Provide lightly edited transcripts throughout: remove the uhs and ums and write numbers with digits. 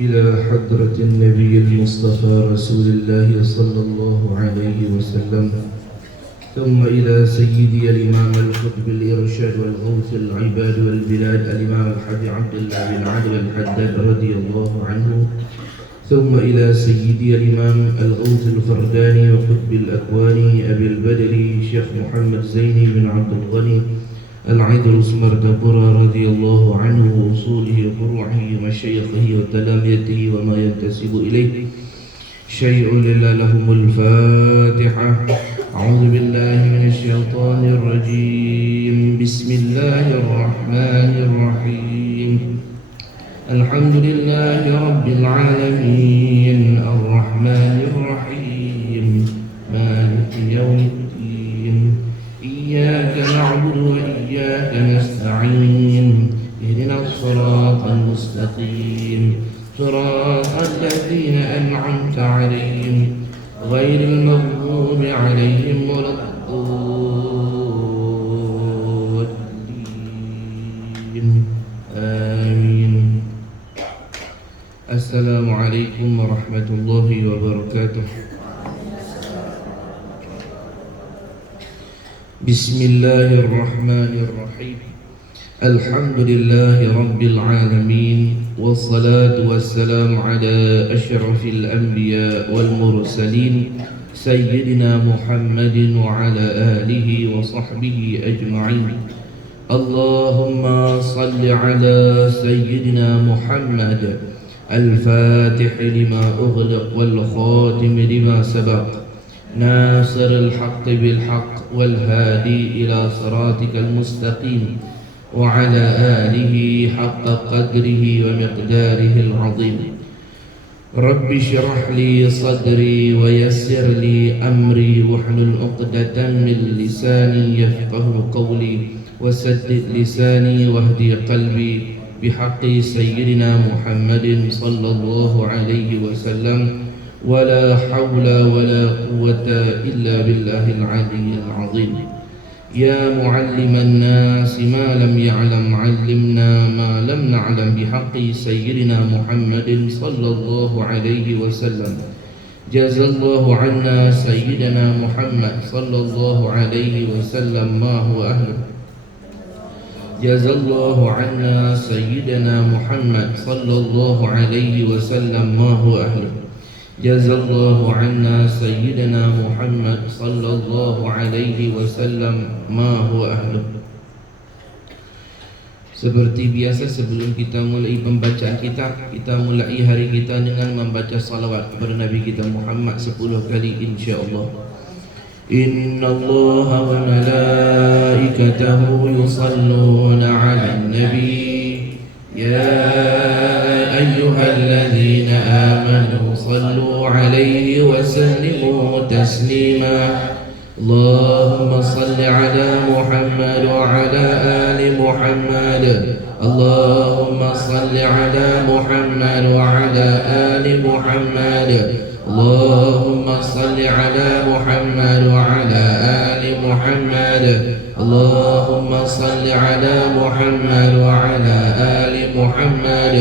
إلى حضرة النبي المصطفى رسول الله صلى الله عليه وسلم، ثم إلى سيدي الإمام القطب الإرشاد والغوث العباد والبلاد الإمام الحاج عبد الله بن علي الحداد رضي الله عنه، ثم إلى سيدي الإمام الغوث الفرداني وقطب الأكوان أبي البدر شيخ محمد زيني بن عبد الغني العيدروس مرتبورة رضي الله عنه وأصوله وفروعه ومشايخه وتلاميذه وما ينتسب إليه شيء إلا لهم الفاتحة. أعوذ بالله من الشيطان الرجيم. بسم الله الرحمن الرحيم. الحمد لله رب العالمين الرحمن الرحيم مالك يوم الدين إياك نعبد وإياك نستعين اهدنا الصراط المستقيم صراط الذين أنعمت عليهم غير المغضوب عليهم ولا الضالين آمين. السلام عليكم ورحمة الله وبركاته. بسم الله الرحمن الرحيم. الحمد لله رب العالمين والصلاة والسلام على أشرف الأنبياء والمرسلين سيدنا محمد وعلى آله وصحبه أجمعين. اللهم صل على سيدنا محمد الفاتح لما أغلق والخاتم لما سبق ناصر الحق بالحق والهادي إلى صراطك المستقيم وعلى آله حق قدره ومقداره العظيم. رب اشرح لي صدري ويسر لي أمري واحلل عقدة من لساني يفقه قولي وسدد لساني واهدي قلبي بحق سيدنا محمد صلى الله عليه وسلم ولا حول ولا قوة إلا بالله العلي العظيم. يا معلم الناس ما لم يعلم علمنا ما لم نعلم بحق سيدنا محمد صلى الله عليه وسلم. جزا الله عنا سيدنا محمد صلى الله عليه وسلم ما هو أهله. جزا الله عنا سيدنا محمد صلى الله عليه وسلم ما هو أهله. جزا الله عنا سيدنا محمد صلى الله عليه وسلم ما هو أهله. Seperti biasa sebelum kita mulai pembacaan kita mulai hari kita dengan membaca salawat kepada Nabi kita Muhammad 10 kali insyaallah. Inna Allah wa malaikatahu yusalluna 'alan nabi ya ayyuhalladzina amanu sallu 'alaihi wa sallimu taslima. Allahumma salli 'ala Muhammad wa 'ala ali Muhammad. Allahumma salli 'ala Muhammad wa 'ala ali Muhammad. Allahumma salli 'ala Muhammad wa 'ala ali Muhammad. Allahumma salli 'ala Muhammad wa 'ala ali Muhammad.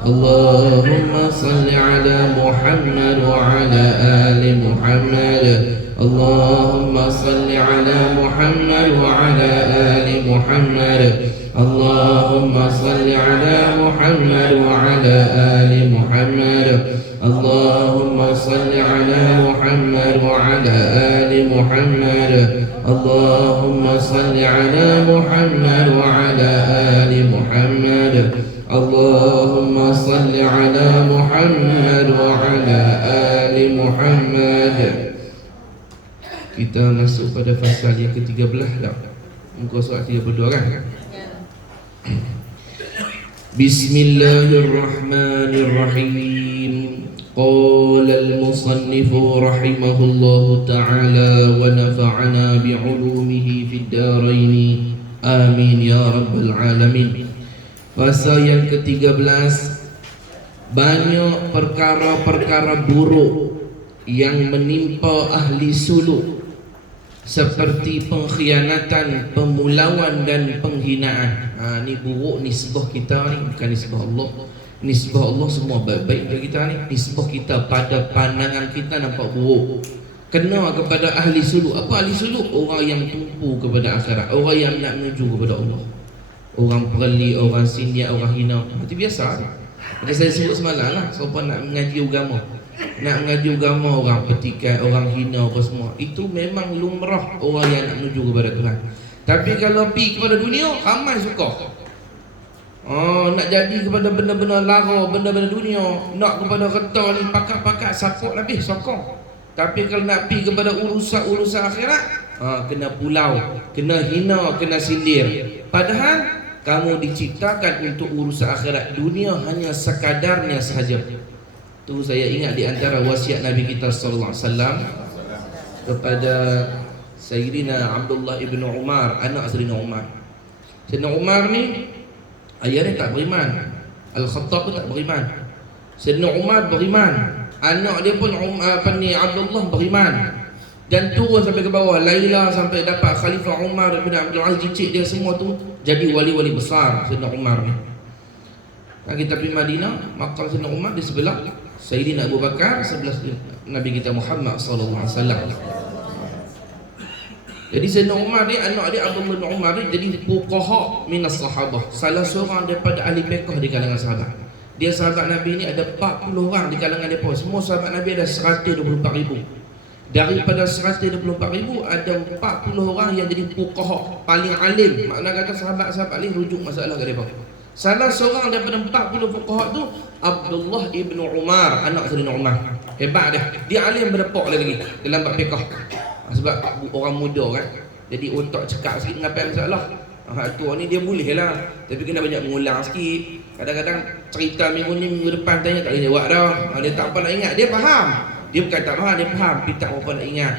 Allahumma salli 'ala Muhammad wa 'ala ali Muhammad. Allahumma salli 'ala Muhammad wa 'ala ali Muhammad. Allahumma salli 'ala Muhammad wa 'ala ali Muhammad. Allahumma salli 'ala Muhammad wa 'ala ali Muhammad. Allahumma salli 'ala Muhammad wa 'ala ali Muhammad. Allahumma salli 'ala Muhammad wa 'ala ali Muhammad. Kita masuk pada fasal yang ke-13 dah. Muka surat 32 kan? Bismillahirrahmanirrahim. Qala al-musannif rahimahullahu ta'ala wa nafa'ana bi'ulumihi fid darain. Amin ya rabbal alamin. Fasal yang ke-13, banyak perkara-perkara buruk yang menimpa ahli suluk seperti pengkhianatan, pemulauan dan penghinaan. Ni buruk nisbah kita ni, bukan nisbah Allah. Nisbah Allah semua baik-baik bagi kita ni. Nisbah kita pada pandangan kita nampak buruk. Kena kepada ahli suluk. Apa ahli suluk? Orang yang tumpu kepada akhirat, orang yang nak menuju kepada Allah. Orang perli, orang sindia, orang hina. Itu biasa. Macam saya sebut semalam lah, siapa nak mengaji agama, nak mengaji agama orang petikai, orang hina apa semua, itu memang lumrah orang yang nak menuju kepada Tuhan. Tapi kalau pergi kepada dunia, ramai suka. Nak jadi kepada benda-benda lara, benda-benda dunia, nak kepada kereta ni pakat-pakat sapuk lebih sokong. Tapi kalau nak pergi kepada urusan akhirat, kena pulau, kena hina, kena sindir. Padahal kamu diciptakan untuk urusan akhirat. Dunia hanya sekadarnya sahaja. Tu saya ingat di antara wasiat Nabi kita sallallahu alaihi wasallam kepada Sayyidina Abdullah ibn Umar, anak Sayyidina Umar. Sayyidina Umar ni ayah dia tak beriman, Al-Khattab pun tak beriman. Sayyidina Umar beriman, anak dia pun Abdullah beriman. Dan turun sampai ke bawah, Laila sampai dapat Khalifah Umar bin Abdul Aziz, cicit dia semua tu jadi wali-wali besar Sayyidina Umar ni. Kita pergi Madinah, makam Sayyidina Umar di sebelah Sayyidina Abu Bakar, sebelah Nabi kita Muhammad sallallahu alaihi wasallam. Jadi Sayyidina Umar ni, anak dia Abdullah bin Umar ni jadi fuqaha minas sahabah, salah seorang daripada ahli fiqh di kalangan sahabat. Dia sahabat Nabi ni ada 40 orang di kalangan depa. Semua sahabat Nabi ada 124,000. Daripada 124,000 ada 40 orang yang jadi fuqaha, paling alim. Makna kata sahabat-sahabat alim rujuk masalah ke depa. Salah seorang daripada 40 fuqaha tu Abdullah ibn Umar, anak Sayyidina Umar. Hebat dia. Dia alim berdepok lagi dalam bab fiqh. Sebab orang muda kan, jadi otak cekak sikit ngapai masalah. Tu ni dia boleh lah, tapi kena banyak mengulang sikit. Kadang-kadang cerita minggu ni, minggu depan tanya tak boleh jawab dah. Dia tak apa nak ingat, dia faham. Dia bukan tak faham, dia faham, dia tak apa nak ingat.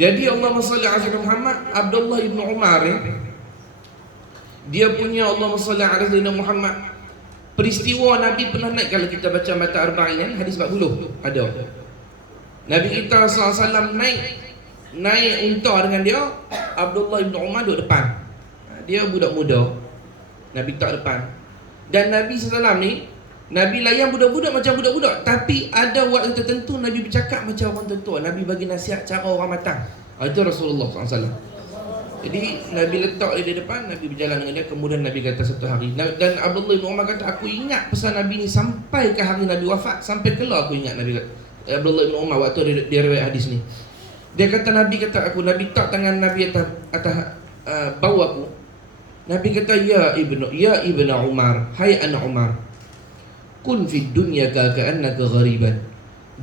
Jadi Allahumma salli ala Sayyidina Muhammad. Abdullah ibn Umar ni, dia punya Allahumma salli ala Sayyidina Muhammad. Peristiwa Nabi pernah naik, kalau kita baca mata arba'in kan, hadis 40 ada. Nabi kita SAW naik unta dengan dia. Abdullah ibn Umar duduk depan. Dia budak muda, Nabi tak depan. Dan Nabi SAW ni, Nabi layan budak-budak macam budak-budak, tapi ada waktu tertentu Nabi bercakap macam orang tertua. Nabi bagi nasihat cara orang matang. Itu Rasulullah SAW. Jadi Nabi letak dia di depan, Nabi berjalan dengan dia. Kemudian Nabi kata satu hari, dan Abdullah ibn Umar kata, aku ingat pesan Nabi ni sampai ke hari Nabi wafat. Sampai keluar aku ingat Nabi kata, Abdullah bin Umar waktu dia riwayat hadis ni. Dia kata Nabi kata aku, Nabi tak tangan Nabi atas bau aku. Nabi kata, ya ibnu Umar, hai anak Umar, kun fid dunya ka'annaka ghariban.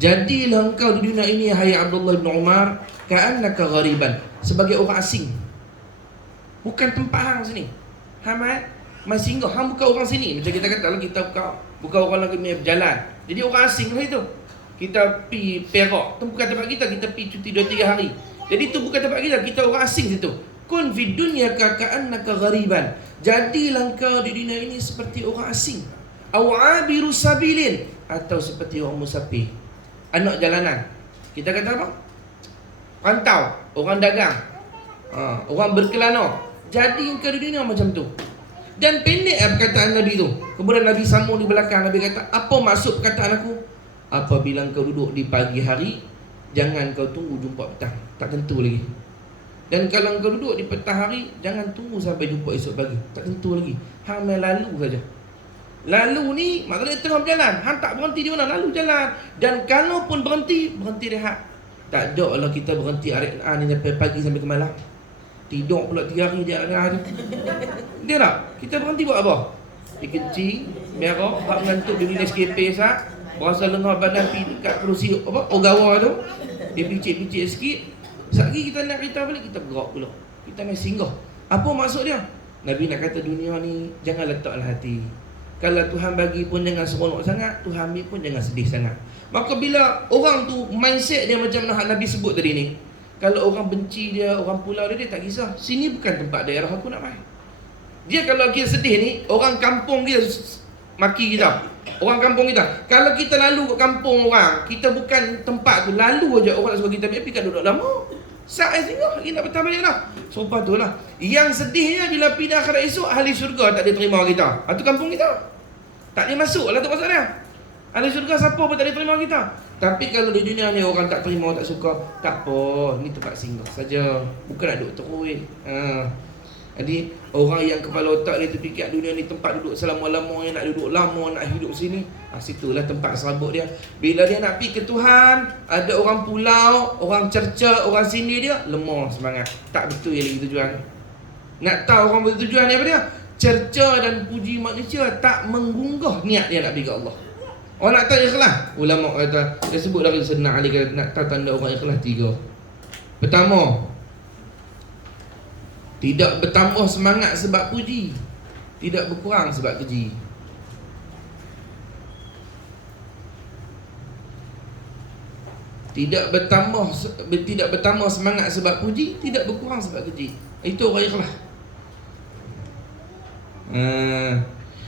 Jadilah engkau di dunia ini, hai Abdullah bin Umar, ka'annaka ghariban, sebagai orang asing. Bukan tempat hang sini. Hang mai singgah, hang bukan orang sini. Macam kita kata lah, kita bukan orang lagi punya berjalan. Jadi orang asing lah itu. Kita pergi Perak, itu bukan tempat kita. Kita pergi cuti 2-3 hari. Jadi itu bukan tempat kita. Kita orang asing situ. Kun fid dunya ka'annaka ghariban. Jadilah engkau di dunia ini seperti orang asing. Aw abiru sabilin, atau seperti orang musafir, anak jalanan. Kita kata apa? Rantau, orang dagang, orang berkelana. Jadi engkau di dunia macam tu. Dan pendek perkataan Nabi tu. Kemudian Nabi sambung di belakang. Nabi kata, apa maksud perkataan aku? Apabila kau duduk di pagi hari, jangan kau tunggu jumpa petang. Tak tentu lagi. Dan kalau kau duduk di petang hari, jangan tunggu sampai jumpa esok pagi. Tak tentu lagi. Hang main lalu saja. Lalu ni maknanya tengah berjalan. Hang tak berhenti di mana, lalu jalan. Dan kalau pun berhenti rehat. Tak ada lah kita berhenti ni sampai pagi sampai ke malam. Tidur pula 3 hari dia ada. Dia tak? Kita berhenti buat apa? Dia kencing, merah, hak ngantuk dia minum SKP sat. Berasa lengah badan pergi dekat kerusi apa? Ogawa tu. Dia picit-picit sikit. Sekali kita nak kereta balik, kita bergerak pula. Kita main singgah. Apa maksud dia? Nabi nak kata dunia ni jangan letaklah hati. Kalau Tuhan bagi pun jangan seronok sangat, Tuhan ambil pun jangan sedih sangat. Maka bila orang tu mindset dia macam Nabi sebut tadi ni, kalau orang benci dia, orang pulau dia tak kisah. Sini bukan tempat daerah aku nak main. Dia kalau kita sedih ni, orang kampung dia maki kita. Orang kampung kita. Kalau kita lalu ke kampung orang, kita bukan tempat tu, lalu aja orang nak suruh kita pergi kat duduk lama. Saat singgah, lagi nak petang balik lah. Sumpah tu lah. Yang sedihnya bila pindah akhirat esok, ahli syurga tak ada terima kita. Itu kampung kita. Tak boleh masuk lah tu maksud dia. Ahli syurga siapa pun tak boleh terima kita. Tapi kalau di dunia ni orang tak terima, tak suka, tak apa, ni tempat singgah saja. Bukan nak duduk terus. Jadi orang yang kepala otak dia terfikir dunia ni tempat duduk selama-lamanya, nak duduk lama, nak hidup sini, situlah tempat serabut dia. Bila dia nak pergi ke Tuhan, ada orang pulau, orang cerca, orang sini, dia lemah semangat. Tak betul yang lagi tujuan. Nak tahu orang bertujuan ni apa dia? Cerca dan puji manusia tak menggunggah niat dia nak pergi ke Allah. Orang nak tahu ikhlas, ulama kata, dia sebut lagi Sayyidina Ali kata nak tahu tanda orang ikhlas 3. Pertama, tidak bertambah semangat sebab puji, tidak berkurang sebab keji. Tidak bertambah semangat sebab puji, tidak berkurang sebab keji. Itu orang ikhlas.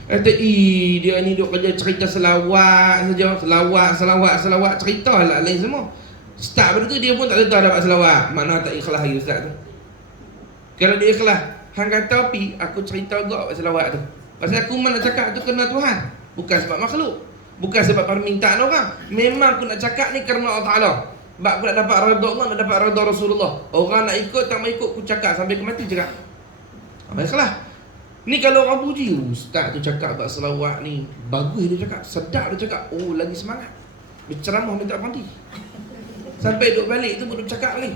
Kata dia ni duk kerja cerita selawat saja, selawat cerita lah lain semua. Start pada tu dia pun tak tahu dapat selawat. Mana tak ikhlas lagi ustaz tu. Kalau dia ikhlas, hang kata pi aku cerita gak selawat tu. Pasal aku nak cakap tu kena Tuhan, bukan sebab makhluk, bukan sebab permintaan orang. Memang aku nak cakap ni kerana Allah Taala. Sebab aku nak dapat redha Allah, nak dapat redha Rasulullah. Orang nak ikut tak mau ikut, aku cakap sampai ke mati cakap. Ikhlas. Ni kalau orang puji, ustaz tu cakap bab selawat ni bagus, dia cakap, sedap dia cakap, oh lagi semangat. Berceramah minta berhenti. Sampai duduk balik tu pun cakap lagi.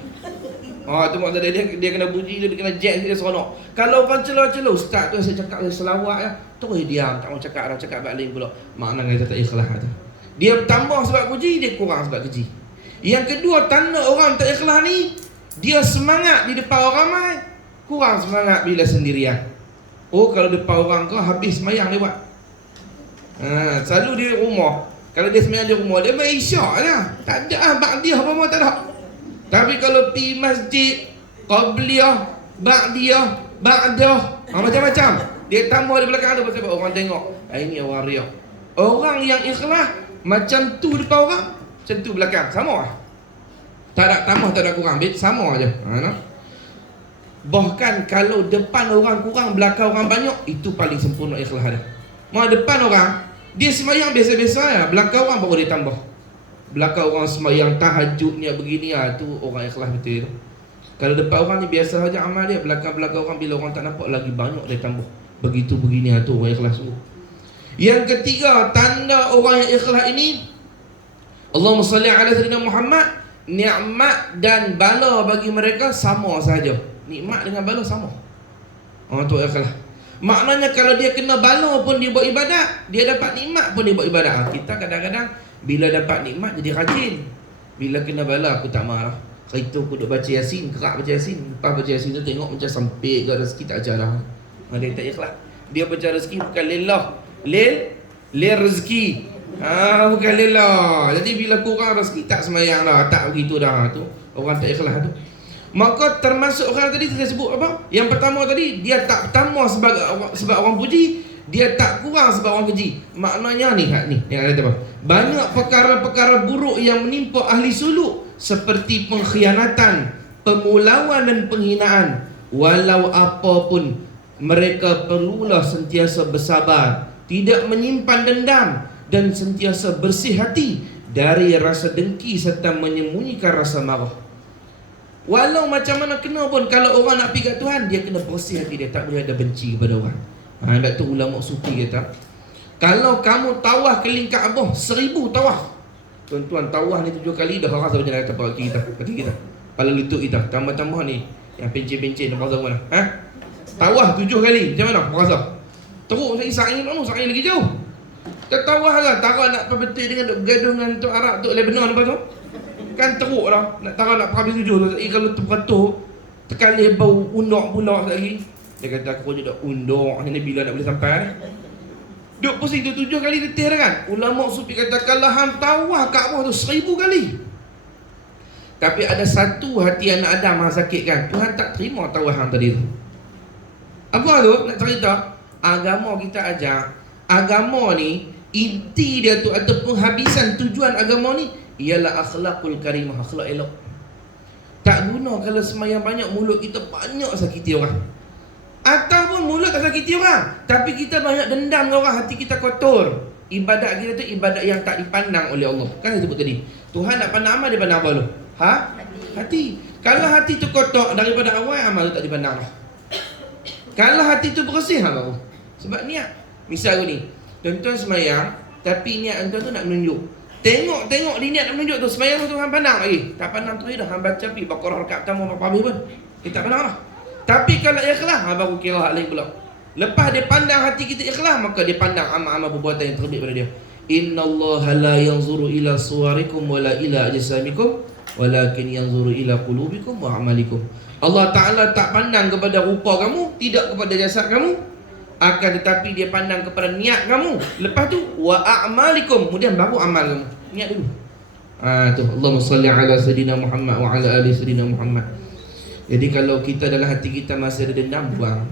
Tu maksud dia kena puji, dia kena jet, dia seronok. Kalau orang celah-celah, ustaz tu saya cakap selawat ya, terus diam, tak mau cakap dah, cakap balik pula. Makna kata tak ikhlas tu. Dia tambah sebab puji, dia kurang sebab keji. Yang kedua, tanda orang tak ikhlas ni, dia semangat di depan orang ramai, kurang semangat bila sendirian. Kalau depan orang kau habis semayang lewat. Selalu dia rumah. Kalau dia semayang di rumah, dia main isyak lah. Tak ada ba'diyah apa-apa, tak ada. Tapi kalau pergi masjid, qabliyah, ba'diyah, ba'dah, macam-macam. Dia tambah di belakang tu sebab orang tengok. Ini orang riak. Orang yang ikhlas macam tu depan orang, macam tu belakang, sama lah. Tak ada tambah, tak ada kurang, sama aja. Bahkan kalau depan orang kurang, belakang orang banyak, itu paling sempurna ikhlas dia. Depan orang, dia semayang biasa-biasa ya, belakang orang baru dia tambah. Belakang orang semayang tahajudnya begini, tu orang ikhlas betul. Kalau depan orang ni biasa saja amal dia, belakang-belakang orang bila orang tak nampak lagi banyak dia tambah. Begitu begini, tu orang ikhlas sungguh. Yang ketiga, tanda orang yang ikhlas ini, Allahumma salli ala sayyidina Muhammad, nikmat dan bala bagi mereka sama saja. Nikmat dengan bala sama. Tu ikhlas. Maknanya kalau dia kena bala pun dia buat ibadat, dia dapat nikmat pun dia buat ibadat. Kita kadang-kadang bila dapat nikmat jadi rajin, bila kena bala aku tak marah. Itu aku duk baca Yasin, kerak baca Yasin. Lepas baca Yasin tu tengok macam sempit ke rezeki, tak jarah. Dia tak ikhlas. Dia baca rezeki bukan lillah. Lil rezeki. Bukan lillah. Jadi bila kurang rezeki tak semayang dah, tak begitu dah. Tu orang tak ikhlas tu. Maka termasuk orang tadi saya sebut apa? Yang pertama tadi, dia tak tambah sebab orang puji, dia tak kurang sebab orang keji. Maknanya ni yang ada apa? Banyak perkara-perkara buruk yang menimpa ahli suluk, seperti pengkhianatan, pemulauan dan penghinaan. Walau apapun, mereka perlulah sentiasa bersabar, tidak menyimpan dendam, dan sentiasa bersih hati dari rasa dengki serta menyembunyikan rasa marah. Walau macam mana kena pun, kalau orang nak pergi kat Tuhan, dia kena bersih hati dia, tak boleh ada benci kepada orang. Sebab tu ulama sufi kata, kalau kamu tawaf keliling Kaabah 1000 tawaf, tuan-tuan, tawaf ni 7 kali dah rasa macam kata kaki kita, kepala lutut kita, tambah-tambah ni yang pencin-pencin rasa mana? Tawaf 7 kali, macam mana rasa? Teruk sa'i lagi jauh. Kita tawaf lah, taruh nak perbetul dengan bergaduh dengan Tok Arab, Tok Lebanon apa tu? Kan teruk dah, nak taruh nak habis 7. Kalau terperatur, terkali bau undok pula lagi. Dia kata aku je dah undok ni bila nak boleh sampai. Duk pusing tu 7 kali letih dah kan. Ulama sufi kata kalau hang tawaf Kaabah tu 1000 kali. Tapi ada satu hati anak Adam hang sakit kan. Tuhan tak terima tawaf hang tadi tu. Apa tu nak cerita? Agama kita ajar, agama ni inti dia tu atau penghabisan tujuan agama ni ialah akhlakul karimah, akhlak elok. Tak guna kalau semayang banyak, mulut kita banyak sakiti orang. Ataupun mulut tak sakiti orang, tapi kita banyak dendam dengan orang, hati kita kotor. Ibadat kita tu ibadat yang tak dipandang oleh Allah. Kan saya sebut tadi, Tuhan nak pandang amal, dia pandang apa dulu? Hati. Kalau hati tu kotor daripada awal, amal tu tak dipandang lah. Kalau hati tu bersih, baru. Sebab niat. Misal ni, tuan-tuan semayang, tapi niat tuan tu nak menunjuk. Tengok dia niat nak menunjuk tu, semayang tu Tuhan pandang lagi. Tak pandang tu dah, hang baca pi Baqarah rakaat pertama berapa habis pun. Kita tak pandang lah. Tapi kalau ikhlas, baru kira hal lain pula. Lepas dia pandang hati kita ikhlas, maka dia pandang amal-amal perbuatan yang terbaik pada dia. Innallaha la yanzuru ila suwarikum wala ila ajsamikum walakin yanzuru ila qulubikum wa a'malikum. Allah Ta'ala tak pandang kepada rupa kamu, tidak kepada jasad kamu, akan tetapi dia pandang kepada niat kamu. Lepas tu wa a'malikum, kemudian baru amal kamu. Niat dulu. Tu Allahumma salli ala sayidina Muhammad wa ala ali sayidina Muhammad. Jadi kalau kita dalam hati kita masih ada dendam, buang.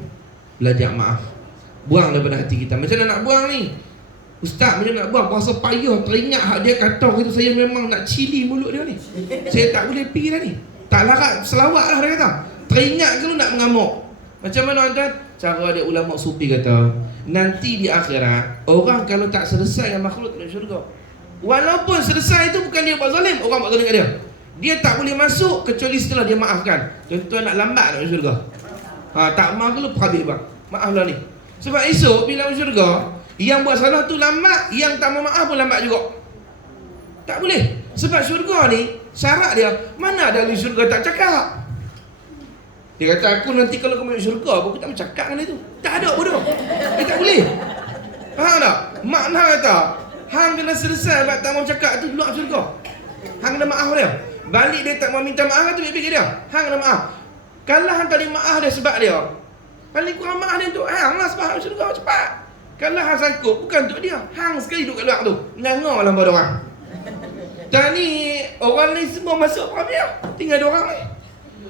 Belajar maaf. Buang daripada hati kita. Macam mana nak buang ni? Ustaz, macam nak buang? Puasa payah, teringat hak dia kata gitu, saya memang nak cili mulut dia ni. Saya tak boleh pergi dah ni. Tak larat, selawat lah dia kata. Teringat ke lu nak mengamuk? Macam mana tuan? Cara dia ulama sufi kata, nanti di akhirat, orang kalau tak selesai dengan makhluk dalam syurga, walaupun selesai itu bukan dia buat zalim, orang buat zalim kat dia, dia tak boleh masuk kecuali setelah dia maafkan. Tuan-tuan nak lambat nak masuk syurga? Tak maaf ke lu, habis bang, maaf lah ni. Sebab esok bila masuk syurga, yang buat salah tu lambat, yang tak mau maaf pun lambat juga. Tak boleh. Sebab syurga ni, syarat dia, mana ada ahli syurga tak cakap. Dia kata, aku nanti kalau kau masuk syurga, aku tak bercakap dengan dia tu. Tak ada bodoh. Dia tak boleh. Faham tak? Makna kata, hang kena selesai sebab tak mau cakap tu luar syurga. Hang kena maaf dia. Balik dia tak mau minta maaf tu baik-baik dia. Hang kena maaf. Kalau hang tak ada maaf dia sebab dia, paling kurang maaf dia untuk hang lah sebab hang syurga cepat. Kalau hang sangkut, bukan untuk dia. Hang sekali duduk kat luar tu, ngangor lah pada orang. Dan ni, orang ni semua masuk Fahamiah, tinggal ada orang ni.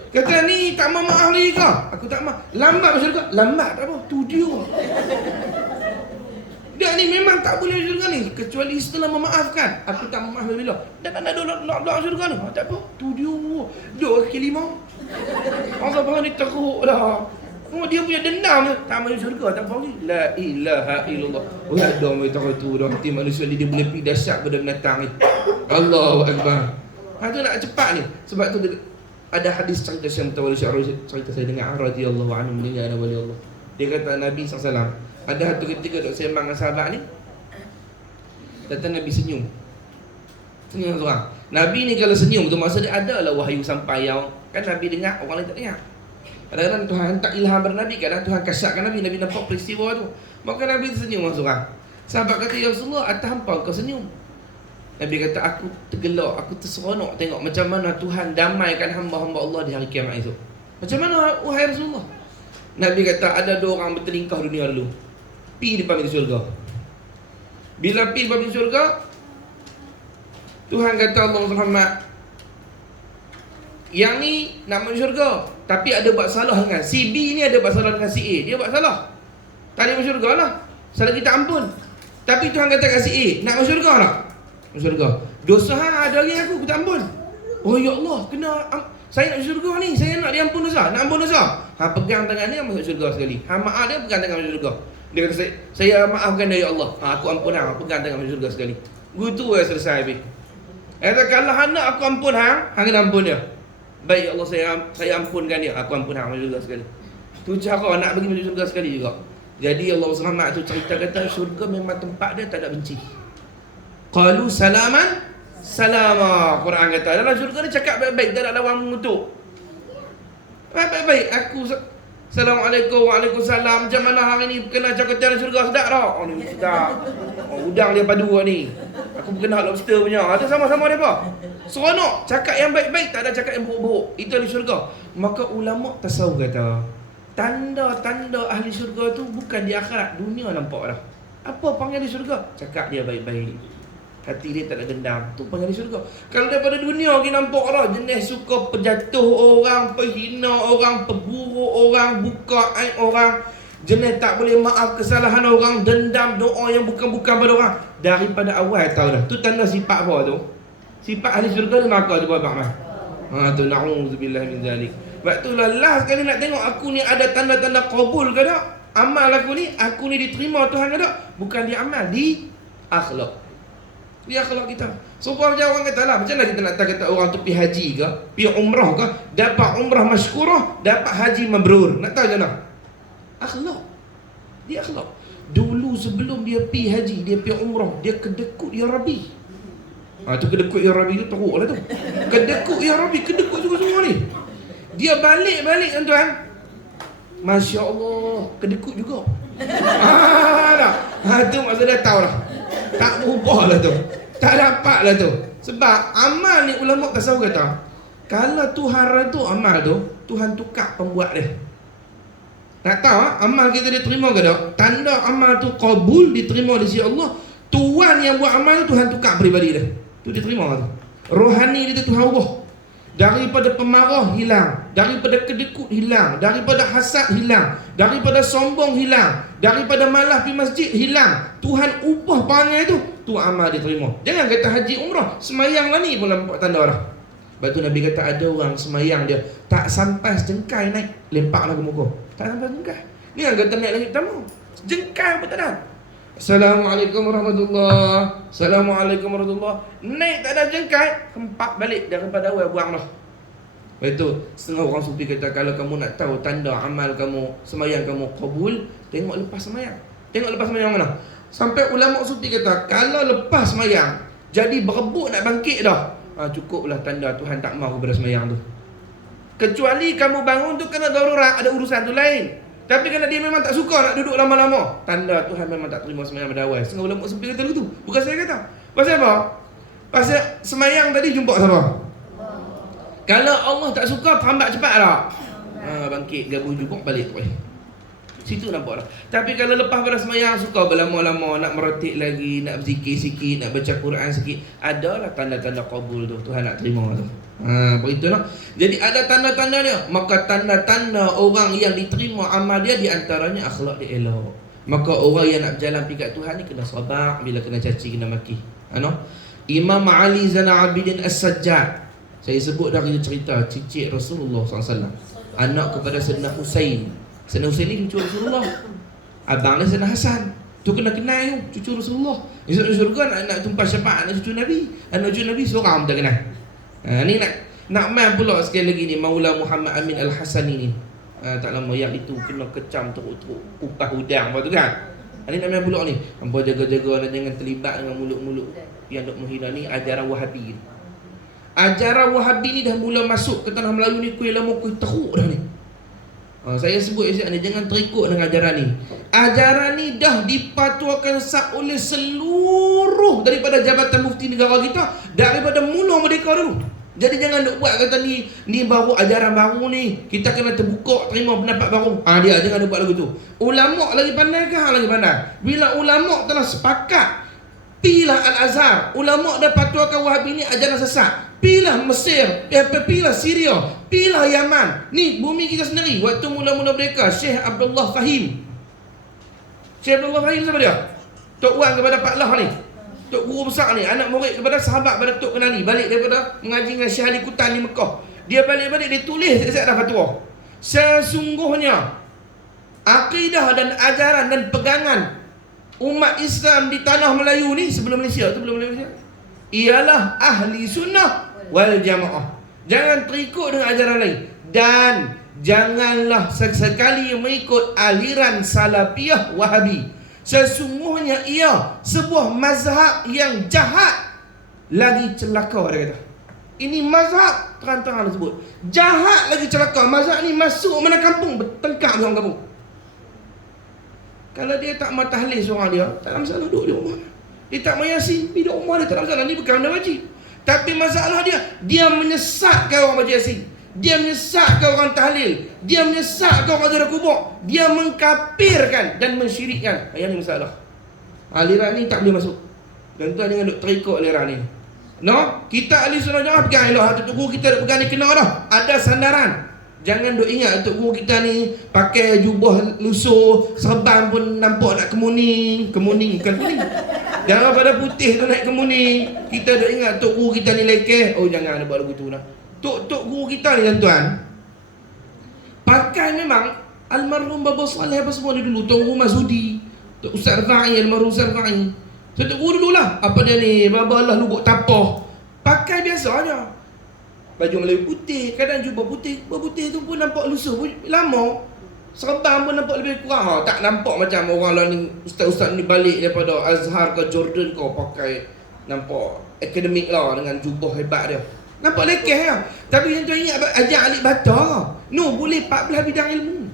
Kata ni, tak mau maaf lagi ke? Aku tak maaf. Lambat masuk syurga? Lambat tak apa, tu dia. Dia ni memang tak boleh masuk syurga ni, kecuali setelah memaafkan. Aku tak mau maaf bila. Dan tak ada doa syurga ni. Tak apa, tu dia. Dua kaki lima. Allah faham ni teruk dah. Oh, dia punya dendam tak masuk syurga, tak faham ni. La ilaha illallah. Oh, ada mereka tu dah. Hati manusia ni dia boleh pergi dahsyat pada binatang ni. Allahu Akbar. Tu nak cepat ni. Sebab tu ada hadis cerita Syekh Mutawalli cerita saya dengar radhiyallahu anhu, mendengar ada wali Allah. Dia kata Nabi SAW, ada satu ketika duk sembang dengan sahabat ni, datang Nabi senyum seorang. Nabi ni kalau senyum tu maksud dia adalah wahyu sampai yang kan Nabi dengar, orang lain tak dengar. Kadang-kadang Tuhan hantar ilham pada Nabi, kadang Tuhan kasihkan Nabi nampak peristiwa tu. Maka Nabi senyum seorang. Sahabat kata, ya Rasulullah, atas hampa kau senyum? Nabi kata, aku tergelak, aku terseronok tengok macam mana Tuhan damaikan hamba-hamba Allah di hari kiamat esok. Macam mana, wahai Rasulullah? Nabi kata, ada dua orang bertelingkah dunia dulu, pi depan pintu syurga. Bila pi depan pintu syurga, Tuhan kata, Allah Muhammad, yang ni nak masuk syurga, tapi ada buat salah dengan si B ni, ada buat salah dengan si A. Dia buat salah, tak boleh masuk syurga lah, salah kita ampun. Tapi Tuhan kata kat si A, nak masuk syurga tak? Masuk syurga. Dosa ada lagi aku tak ampun. Oh ya Allah, saya nak masuk syurga ni, saya nak diampun dosa. Nak ampun dosa, pegang tangan dia masuk syurga sekali. Maaf dia, pegang tangan masuk syurga. Dia kata, saya maafkan dia ya Allah, aku ampun hang, pegang tangan masuk syurga sekali. Gitu dah selesai habis. Kata, kalau anak aku ampun hang kena ampun dia. Baik ya Allah, saya ampunkan dia, aku ampun hang masuk syurga sekali. Tu cara nak bagi masuk syurga sekali juga. Jadi Allah SWT tu cerita kata, syurga memang tempat dia tak ada benci. Qalu salaman salama. Quran kata dalam syurga ni cakap baik-baik, tak ada lawan mengutuk. Baik-baik, aku Assalamualaikum, waalaikumsalam. Macam mana hari ni kena cakap dalam syurga, sedap tak? Oh ni sedap. Udang dia padu ni. Aku kena lobster punya. Ada sama-sama dia apa? Seronok, cakap yang baik-baik, tak ada cakap yang buruk-buruk. Itu ahli syurga. Maka ulama tasawuf kata, tanda-tanda ahli syurga tu bukan di akhirat, dunia nampak dah. Apa panggil ahli syurga? Cakap dia baik-baik, hati dia tak ada dendam, tu panggil ahli syurga. Kalau daripada dunia kita nampak dah jenis suka penjatuh orang, penghina orang, pemburuk orang, buka aib orang, jenis tak boleh maaf kesalahan orang, dendam doa yang bukan-bukan pada orang. Daripada awal tahu dah. Tu tanda sifat apa tu? Sifat ahli syurga ni maka dia buat apa? Tu na'udzubillah min zalik. Sebab tu lah last sekali nak tengok aku ni ada tanda-tanda qabul ke tak? amal aku ni diterima Tuhan ke tak? Bukan di amal, di akhlak. Di akhlak kita. So macam orang kata lah, macam mana kita nak kata orang tu pergi haji ke, pergi umrah ke, dapat umrah masykurah, dapat haji mabrur. Nak tahu macam mana? Akhlak. Dia akhlak. Dulu sebelum dia pergi haji, dia pergi umrah, dia kedekut ya Rabbi. Tu kedekut ya Rabbi tu teruk lah tu. Kedekut ya Rabbi, kedekut semua ni. Dia balik tuan-tuan, Masya Allah, kedekut juga. Tu maksudnya tahu lah. Tak berubah lah tu. Tak dapat lah tu. Sebab amal ni ulama tasawuf kata, kalau Tuhan redha amal tu, Tuhan tukar pembuat dia. Nak tahu amal kita diterima ke tak? Tanda amal tu qabul, diterima di sisi Allah. Tuhan yang buat amal tu, Tuhan tukar peribadi dia. Tu diterima tu. Rohani dia tu Tuhan ubah. Daripada pemarah hilang, daripada kedekut hilang, daripada hasad hilang, daripada sombong hilang, daripada malas pergi masjid hilang. Tuhan ubah perangai tu amal diterima. Jangan kata haji umrah, semayang lah ni pun nampak tanda dah. Lepas tu Nabi kata ada orang semayang dia tak sampai sejengkai naik, lempak lah ke muka. Tak sampai sejengkai. Ni yang kata naik lagi pertama, sejengkai pun tak ada. Assalamualaikum warahmatullahi. Assalamualaikum warahmatullahi. Naik tak ada jengkai, hempak balik daripada awal, buang lah. Lepas tu setengah orang sufi kata, kalau kamu nak tahu tanda amal kamu, semayang kamu qabul, tengok lepas semayang. Tengok lepas semayang mana? Sampai ulama sufi kata, kalau lepas semayang jadi berebut nak bangkit dah, cukuplah tanda Tuhan tak mahu kepada semayang tu. Kecuali kamu bangun tu kena darurat, ada urusan tu lain. Tapi kalau dia memang tak suka nak duduk lama-lama, tanda Tuhan memang tak terima semayang pada awal. Setengah ulama sufi kata begitu. Bukan saya kata. Pasal apa? Pasal semayang tadi jumpa siapa? Kalau Allah tak suka, terhambat cepat lah. Bangkit, gabung jumpa, balik tu. Situ nampak lah. Tapi kalau lepas pada semayang, suka berlama-lama, nak meretik lagi, nak berzikir sikit, nak baca Quran sikit, adalah tanda-tanda qabul tu. Tuhan nak terima tu. Beritulah. Jadi ada tanda-tanda dia. Maka tanda-tanda orang yang diterima amal dia, di antaranya akhlak dia elok. Maka orang yang nak berjalan pergi kat Tuhan ni kena sabar bila kena caci, kena maki. Imam Ali Zainal Abidin As-Sajjad, saya sebut dah cerita cicit Rasulullah SAW, anak kepada Sayyidina Husain. Sayyidina Husain ni cucu Rasulullah, abang dia Sayyidina Hasan. Tu kena kenal tu, cucu Rasulullah. Esok syurga nak tumpah syafaat anak cucu Nabi. Anak cucu Nabi seorang tak kenal. Ni nak main pula sekali lagi ni Maula Muhammad Amin Al-Hasani ni. Tak lama yang itu kena kecam teruk-teruk, upah udang apa tu kan. Ni nak main pula ni. Hampa jaga-jaga jangan terlibat dengan mulut-mulut yang dok menghina ni ajaran Wahabi. Ajaran Wahabi ni dah mula masuk ke tanah Melayu ni, kuih lama kuih teruk dah ni. Saya sebut ni, jangan terikut dengan ajaran ni. Ajaran ni dah dipatuakan oleh seluruh daripada jabatan mufti negara kita daripada mula merdeka dulu. Jadi jangan duk buat kata ni baru ajaran baru ni, kita kena terbuka terima pendapat baru. Dia jangan duk buat lagu tu. Ulama lagi pandai ke hang lagi pandai? Bila ulama telah sepakat, pilah Al-Azhar, ulama dah patuakan Wahabi ni ajaran sesat. Pilah Mesir, pilah Syria, pilah Yaman. Ni bumi kita sendiri. Waktu mula-mula mereka, Syekh Abdullah Fahim. Syekh Abdullah Fahim siapa dia? Tok Wan kepada Pak Lah ni, Tok Guru besar ni, anak murid kepada sahabat pada Tok Kenali, balik daripada mengaji dengan Syekh Ali Kutan di Mekah. Dia balik-balik, dia tulis siap-siap dah fatwa. Sesungguhnya akidah dan ajaran dan pegangan umat Islam di tanah Melayu ni, sebelum Malaysia tu, belum Malaysia, ialah ahli sunnah wal jamaah. Jangan terikut dengan ajaran lain, dan janganlah sekali mengikut aliran salafiyah Wahabi. Sesungguhnya ia sebuah mazhab yang jahat lagi celaka, dia kata. Ini mazhab terang-terang disebut jahat lagi celaka. Mazhab ni masuk mana kampung, bertengkar dengan kampung. Kalau dia tak mau tahlil seorang dia, tak ada masalah, duduk di rumah. Dia tak mau yasin, di rumah dia tak ada masalah. Ni bukan benda wajib. Tapi masalah dia menyesatkan orang baca yasin, dia menyesatkan orang tahlil, dia menyesatkan orang ziarah kubur, dia mengkafirkan dan mensyirikkan. Yang ni masalah. Aliran ni tak boleh masuk. Dan tuan jangan duk terikut aliran ni. Kita ahli sunnah jamaah pegang elok. Hati guru kita duk pegang ni kena dah. Ada sandaran. Jangan duk ingat untuk guru kita ni pakai jubah lusuh, serban pun nampak nak kemuning bukan kuning. Jangan pada putih tu naik kemuning. Kita duk ingat untuk guru kita ni lekeh. Jangan ada buat lagu tu lah. Tok guru kita ni tuan-tuan, pakai memang Almarhum Baba Saleh apa semua dia dulu, Tuan Rumah Zudi, Ustaz Ra'i, almarhum Ustaz Ra'i. So Tok Guru dululah. Apa dia ni? Baba Allah lubuk tapah. Pakai biasa aja. Baju Melayu putih, kadang jubah putih. Putih tu pun nampak lusuh pun lama. Serban pun nampak lebih kurang. Tak nampak macam orang lah ni, ustaz-ustaz ni balik daripada Azhar ke Jordan kau pakai nampak akademik lah dengan jubah hebat dia. Nampak lekeh lah. Tapi yang tuan ingat ajak alik bata. No, boleh 14 bidang ilmu.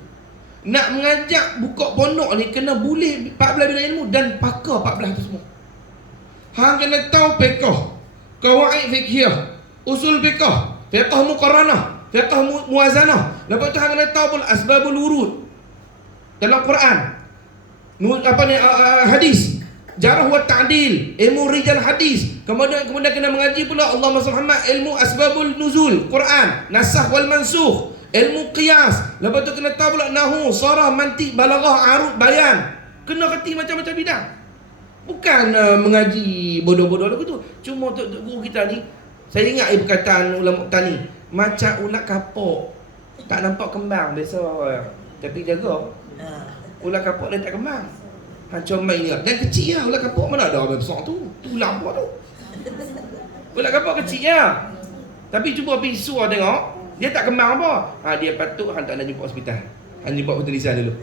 Nak mengajak buka pondok ni kena boleh 14 bidang ilmu dan pakar 14 tu semua. Hang kena tahu fiqh, qawaid fiqhiyah, usul fiqh, fiqh muqarranah, fiqh muwazanah. Lepas tu hang kena tahu pula asbabul wurud dalam Quran. Hadis, jarh wa ta'dil, ilmu rijal hadis. Kemudian kena mengaji pula Allahumma salli Muhammad, ilmu asbabul nuzul, Quran, nasakh wal mansukh, ilmu qiyas. Lepas tu kena tahu pula nahwu, sarah, mantiq, balaghah, arud, bayan. Kena kerti macam-macam bidang. Bukan mengaji bodoh-bodoh lagu tu. Cuma tok guru kita ni, saya ingat perkataan ulama tani, macam ulat kapok, tak nampak kembang biasa. Tapi jaga. Ulat kapok dia tak kembang. Macam main ni. Dan kecil lah ulat kapok, mana ada besar tu. Tu ulat apa tu? Ulat kapok kecil lah. Tapi cuba pergi suar tengok, dia tak kembang apa. Dia patut hang tak nak jumpa hospital. Hang jumpa hospitalisan dulu.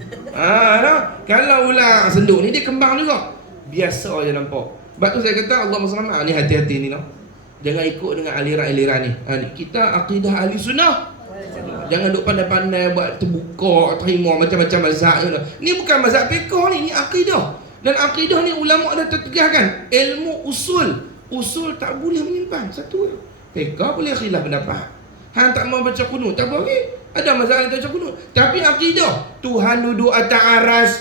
Kalau ulat senduk ni dia kembang juga. Biasa je nampak. Sebab tu saya kata Allah SWT ni hati-hati ni lah. Jangan ikut dengan aliran-aliran ni. Kita akidah ahli sunnah. Jangan duk pandai-pandai buat terbuka, terima macam-macam mazhab ni. Ni bukan mazhab fiqh ni akidah. Dan akidah ni ulama dah tertegahkan. Ilmu usul. Usul tak boleh menyimpang. Satu. Fiqh boleh khilaf pendapat. Hang tak mau baca kunut, tak boleh. Ada mazhab yang tak baca kunut. Tapi akidah, Tuhan duduk atas aras,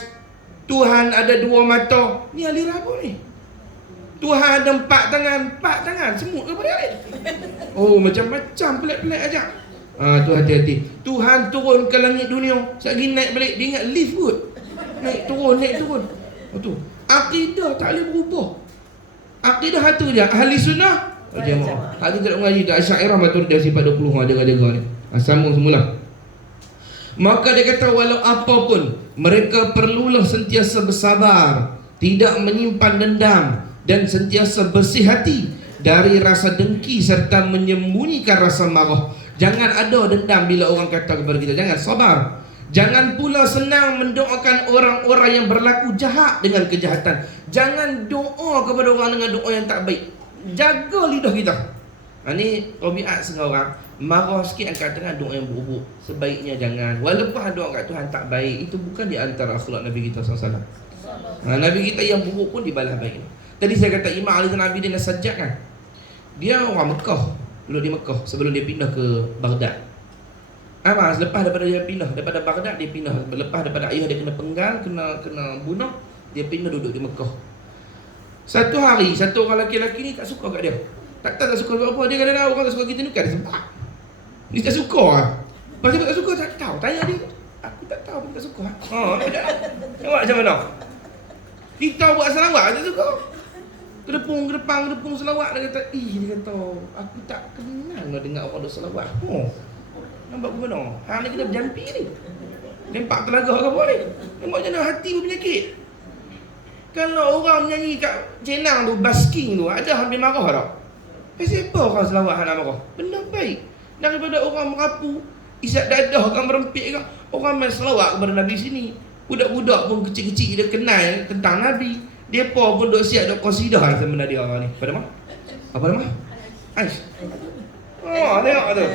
Tuhan ada 2 mata. Ni aliran apa ni? Tuhan ada 4 tangan. Semut ke apa dia? Oh, macam-macam pelik-pelik aja. Tu hati-hati. Tuhan turun ke langit dunia, sekali naik balik, dia ingat lift kot. Naik turun. Tu. Akidah tak boleh berubah. Akidah satu je, ahli sunnah. Jemaah. Hak tu tak mengaji tak Asy'ariyah Maturidiyah sifat 20 jaga-jaga ni. Sambung semula. Maka dia kata walau apapun mereka perlulah sentiasa bersabar, tidak menyimpan dendam dan sentiasa bersih hati dari rasa dengki serta menyembunyikan rasa marah. Jangan ada dendam bila orang kata kepada kita, jangan sabar. Jangan pula senang mendoakan orang-orang yang berlaku jahat dengan kejahatan. Jangan doa kepada orang dengan doa yang tak baik. Jaga lidah kita. Ni tabiat setengah orang, marah sikit angkat tangan doa yang buruk. Sebaiknya jangan. Walaupun doa kat Tuhan tak baik, itu bukan di antara akhlak Nabi kita SAW. Nabi kita yang buruk pun dibalas baik. Tadi saya kata Imam Ali bin Abi As-Sajjad kan, dia orang Mekah, duduk di Mekah sebelum dia pindah ke Baghdad. Selepas daripada dia pindah daripada Baghdad, dia pindah lepas daripada ayah dia kena penggal, kena bunuh, dia pindah duduk di Mekah. Satu hari, satu orang lelaki-lelaki ni tak suka kat dia. Tak suka sebab apa. Dia kadang-kadang orang tak suka kita ni kan sebab dia tak suka lah. Lepas dia tak suka, tak tahu. Tanya dia, aku tak tahu pun tak suka. Tengok macam mana. Kita buat selawat, tak suka. Gedepung selawat. Dia kata, dia kata, aku tak kenal nak dengar orang duk selawat. Nampak ke mana? Hang ni kena berjampi ni. Lempak telaga ke apa ni? Nampak macam mana hati pun penyakit. Kalau orang menyanyi kat jenang tu, basking tu, ada hampir marah tak? Siapa orang selawat hang nak marah? Benda baik. Daripada orang merapu, isap dadah kan merempik kan. Orang main selawat kepada Nabi sini. Budak-budak pun kecil-kecil dia kenal tentang Nabi. Depa pun duk siap duk qasidah sama dia orang ni. Pada mah? Apa nama? Aish. Tengok tu.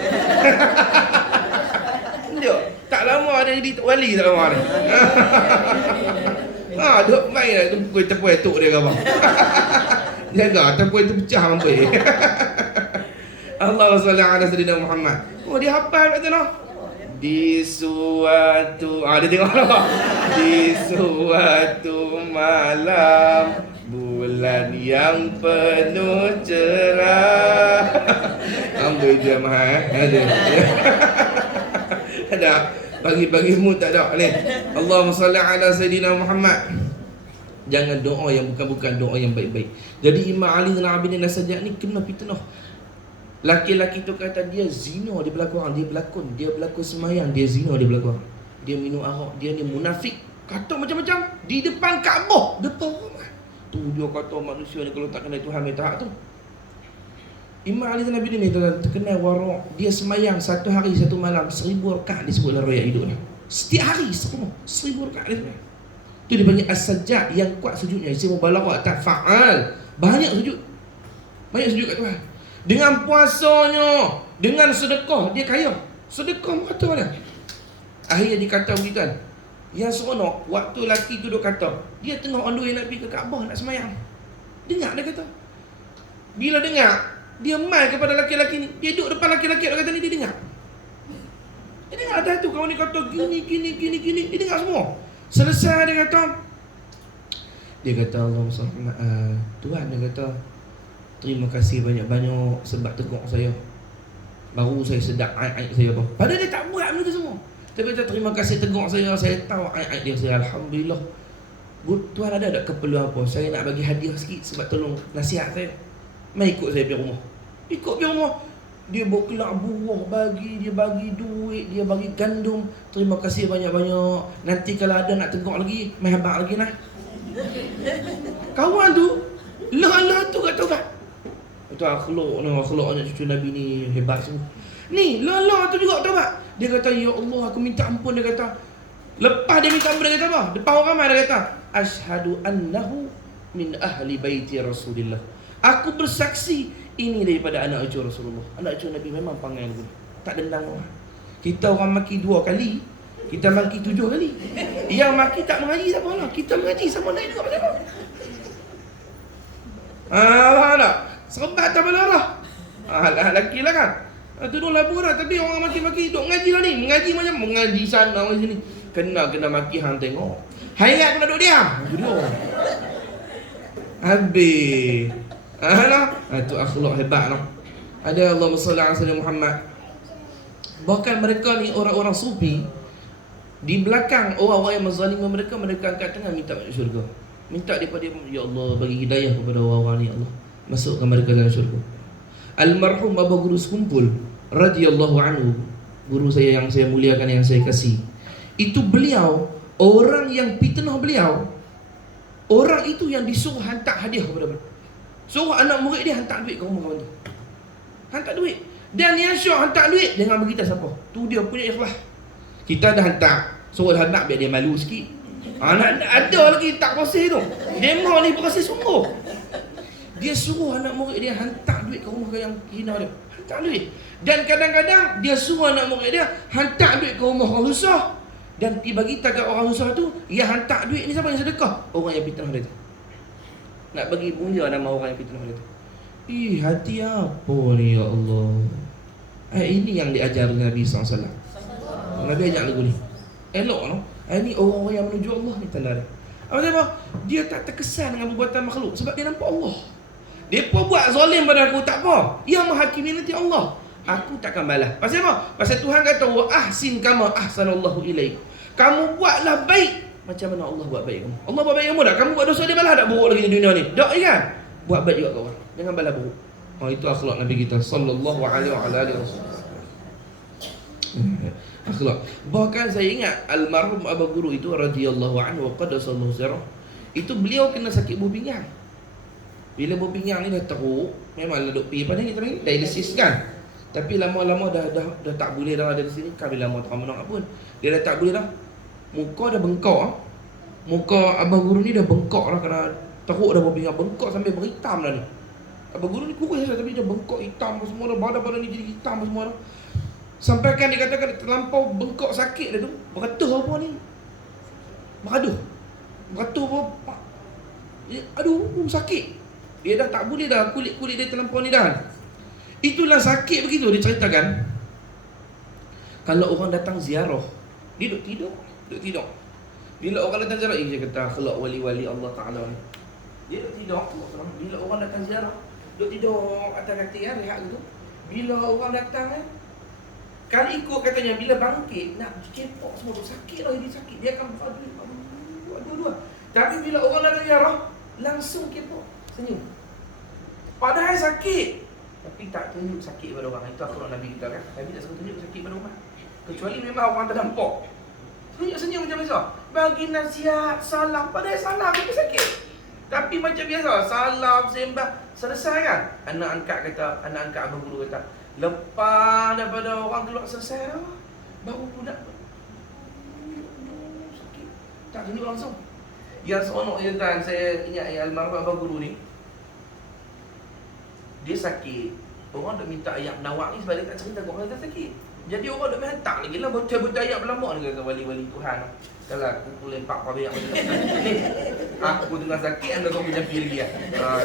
Dia tak lama ada jadi wali tak lama ni. Duk main lah tepui tok dia ke apa. Jaga tepui tu pecah sampai. Allahumma salli ala sayyidina Muhammad. Dia hafal kat sana. Di suatu dia tengok apa? Di suatu malam bulan yang penuh cerah. Ambil jemaah ada bagi mood tak ada ni. Allahumma salli ala sayyidina Muhammad. Jangan doa yang bukan doa yang baik-baik. Jadi Imam Ali bin Abi As-Sajjad ni kena fitnah. Laki-laki tu kata dia zina, dia berlakon, dia berlakon semayang, dia zina, dia berlakon. dia minum arak, dia ni munafik, kata macam-macam di depan Kaabah, depan rumah. Tu dia kata manusia ni kalau tak kenal Tuhan minta hak tu. Imam Ali Zain Abidin ni terkenal warak. Dia semayang satu hari satu malam 1000 rakaat disebut dalam riwayat hidup ni. Setiap hari 1000 rakaat dia semayang. Tu dia panggil as-sajjad, yang kuat sujudnya. Isim mubalaghah tak fa'al. Banyak sujud. Banyak sujud kat Tuhan. Dengan puasanya, dengan sedekah, dia kaya. Sedekah kata mana? Akhirnya dikata begitu kan. Yang seronok, waktu lelaki tu duk kata, dia tengah on the way nak pergi ke Kaabah nak semayang. Dengar dia kata. Bila dengar, dia mai kepada lelaki-lelaki ni. Dia duduk depan lelaki-lelaki dia kata ni, dia dengar. Dia dengar atas tu, kawan ni kata gini. Dia dengar semua. Selesai dia kata, Allah Tuhan dia kata, terima kasih banyak-banyak sebab tegur saya. Baru saya sedap aib-aib saya apa. Padahal dia tak buat benda tu semua. Tapi dia terima kasih tegur saya tahu aib-aib dia. Saya Alhamdulillah. Tuhan ada tak keperluan apa? Saya nak bagi hadiah sikit sebab tolong nasihat saya. Mai ikut saya pergi rumah. Ikut pergi rumah. Dia bawa kelak buah bagi, dia bagi duit, dia bagi gandum. Terima kasih banyak-banyak. Nanti kalau ada nak tegur lagi, mai habaq lagi nah. Kawan tu, lah tu kat Tuhan. Itu akhlaknya cucu Nabi ni hebat semua. Ni, lah tu juga tahu tak? Dia kata, ya Allah aku minta ampun. Dia kata, lepas dia minta ampun dia kata apa? Depan orang ramai dia kata, asyhadu annahu min ahli baiti Rasulillah. Aku bersaksi ini daripada anak cucu Rasulullah. Anak cucu Nabi memang panggil aku. Tak dendang orang. Kita orang maki 2 kali, kita maki 7 kali. Yang maki tak mengaji siapa lah. Kita mengaji sama naik juga macam mana? Tak? Serbat tak belarah. Lelaki lah kan. Tudung labu dah. Tapi orang maki-maki duk mengaji lah ni. Mengaji macam mengaji sana orang sini. Kena maki hang tengok. Hayat kena duduk diam. Duduk. Habis. Itu akhlak hebat lah. Ada Allahumma salli ala sayyidina Muhammad. Bahkan mereka ni orang-orang sufi, di belakang orang-orang yang menzalimi mereka angkat tangan minta masuk syurga. Minta daripada ya Allah bagi hidayah kepada orang-orang ni, Allah masukkan mereka dalam syurga. Almarhum Bapa Guru Sekumpul radhiyallahu anhu, guru saya yang saya muliakan, yang saya kasih, itu beliau orang yang fitnah beliau. Orang itu yang disuruh hantar hadiah kepada beliau. Suruh anak murid dia hantar duit ke rumah kawan tu. Hantar duit. Dan yang syok hantar duit dengan beritahu siapa. Tu dia punya ikhlas. Kita dah hantar, suruh hantar biar dia malu sikit. Ada lagi tak proses tu. Demo ni proses sungguh. Dia suruh anak murid dia hantar duit ke rumah yang hina dia. Hantar duit. Dan kadang-kadang dia suruh anak murid dia hantar duit ke rumah orang susah. Dan dia bagi tahu kat orang susah tu, yang hantar duit ni siapa yang sedekah? Orang yang fitnah dia tu. Nak bagi mulia nama orang yang fitnah dia tu. Hati apa ni ya Allah. Ini yang diajar Nabi SAW. Nabi ajak lagu ni. Elok no. Ini orang-orang yang menuju Allah ni tanda dia. Apa? Dia tak terkesan dengan perbuatan makhluk sebab dia nampak Allah. Dia pun buat zalim pada aku tak apa. Yang menghakimi nanti Allah. Aku takkan balas. Pasal apa? Pasal Tuhan kata wa ahsin kama ahsanallahu ilaik. Kamu buatlah baik macam mana Allah buat baik kamu. Allah buat baik kamu tak? Kamu buat dosa dia balas tak buruk lagi di dunia ni? Tak kan? Buat baik juga kau orang. Jangan balas buruk. Itu akhlak Nabi kita sallallahu alaihi wasallam. Akhlak. Bahkan saya ingat almarhum Abu Guru itu radhiyallahu anhu wa qaddasallahu sirrah. Itu beliau kena sakit buah pinggang. Bila buah pinggang ni dah teruk, memanglah duk pergi pada kita ni dialisis kan. Tapi lama-lama dah tak boleh dah ada di sini. Kami lama tak menang pun. Dia dah tak boleh dah. Muka dah bengkak. Muka Abah Guru ni dah bengkak dah kerana teruk dah buah pinggang, bengkak sampai berhitam dah ni. Abah Guru ni kurus lah tapi dia bengkak hitam semua dah. Badan-badan ni jadi hitam semua dah. Sampai kan dikatakan terlampau bengkak sakit dah tu. Beraduh apa ni? Beraduh apa? Aduh, sakit. Dia dah tak boleh dah, kulit-kulit dia terlampau ni dah. Itulah sakit begitu dia ceritakan. Kalau orang datang ziarah, dia duduk tidur. Bila orang datang ziarah, dia kata akhlak wali-wali Allah Ta'ala ni. Dia duduk tidur. Bila orang datang ziarah, duduk tidur atas katil kan, rehat gitu. Bila orang datang kan, kalau ikut katanya bila bangkit nak kepok semua tu sakit lah, dia sakit. Dia akan aduh. Tapi bila orang datang ziarah, langsung kepok, senyum. Padahal sakit, tapi tak tunjuk sakit pada orang. Itu akhlak Nabi kita kan. Nabi tak suka tunjuk sakit pada orang. Kecuali memang orang terdampak. Senyum macam biasa. Bagi nasihat, salam. Padahal salam kita sakit. Tapi macam biasa, salam, sembah. Selesai kan? Anak angkat abang guru kata, lepas daripada orang keluar selesai dah, baru budak sakit. Tak tunjuk langsung. Yang seronok je kan, saya ingat almarhum abang guru ni, dia sakit. Orang dah minta ayat menawak ni sebab dia tak cerita kau orang dah sakit. Jadi orang dah hantar lagi lah betul-betul ayat berlambak ni kata wali-wali Tuhan. Kalau aku lempak pabrik aku ni, aku tengah sakit anda kau punya pi lagi.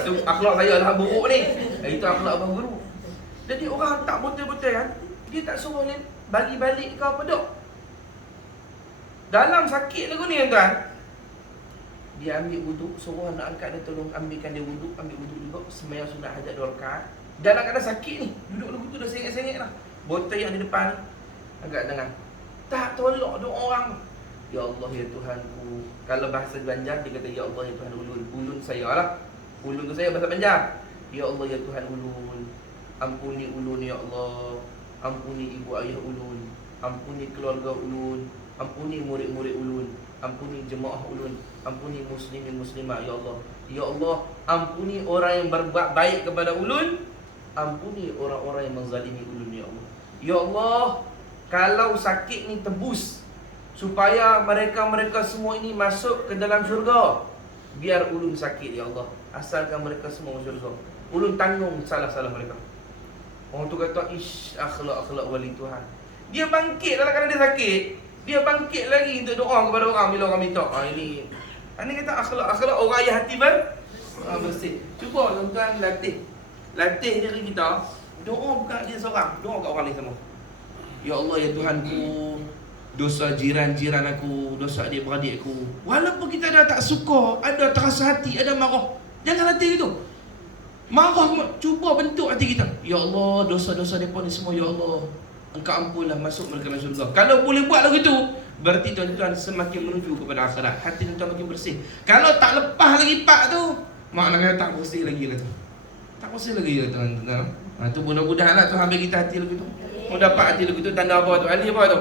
Tu akhlak saya lah buruk ni. Itu akhlak abang guru. Jadi orang tak betul-betul kan, dia tak suruh ni balik-balik ke apa dok. Dalam sakit lagu ni tuan. Dia ambil wuduk, suruh anak angkat dia tolong ambilkan dia wuduk, ambil wuduk juga, sembahyang sunat hajat 2 rakaat. Dalam keadaan sakit ni, duduk lagu tu dah sengit-sengit lah. Botol yang di depan ni, agak dengar. Tak tolak doa orang. Ya Allah ya Tuhanku. Kalau bahasa Banjar dia kata ya Allah ya Tuhan ulun. Ulun saya lah. Ulun tu saya bahasa Banjar. Ya Allah ya Tuhan ulun. Ampuni ulun ya Allah. Ampuni ibu ayah ulun. Ampuni keluarga ulun. Ampuni murid-murid ulun. Ampuni jemaah ulun. Ampuni muslimin muslimah ya Allah. Ya Allah, ampuni orang yang berbuat baik kepada ulun. Ampuni orang-orang yang menzalimi ulun ya Allah. Ya Allah, kalau sakit ni tebus supaya mereka-mereka semua ini masuk ke dalam syurga. Biar ulun sakit ya Allah, asalkan mereka semua masuk syurga. Ulun tanggung salah-salah mereka. Orang tu kata, ish, akhlak-akhlak wali Tuhan. Dia bangkit dalam keadaan dia sakit. Dia bangkit lagi untuk doa kepada orang bila orang minta. Ini kata akhlak-akhlak orang yang hati bersih. Cuba tuan-tuan latih diri kita. Doa bukan dia seorang, doa kat orang lain semua. Ya Allah ya Tuhanku, dosa jiran-jiran aku, dosa adik-beradik aku. Walaupun kita dah tak suka, ada terasa hati, ada marah, jangan latih gitu. Marah, cuba bentuk hati kita. Ya Allah, dosa-dosa mereka ni semua ya Allah, Engkau ampunlah, masuk mereka dalam syurga. Kalau boleh buat lagu tu, berarti tuan-tuan semakin menuju kepada akhirat. Hati tuan-tuan makin bersih. Kalau tak lepas lagi pak tu, maknanya tak bersih lagi lah tu. Tak bersih lagi lah tuan-tuan. Tu mudah-mudahan lah Tuhan bagi kita hati lagu tu. Mau dapat hati lagu tu, tanda apa tu? Ahli apa tu?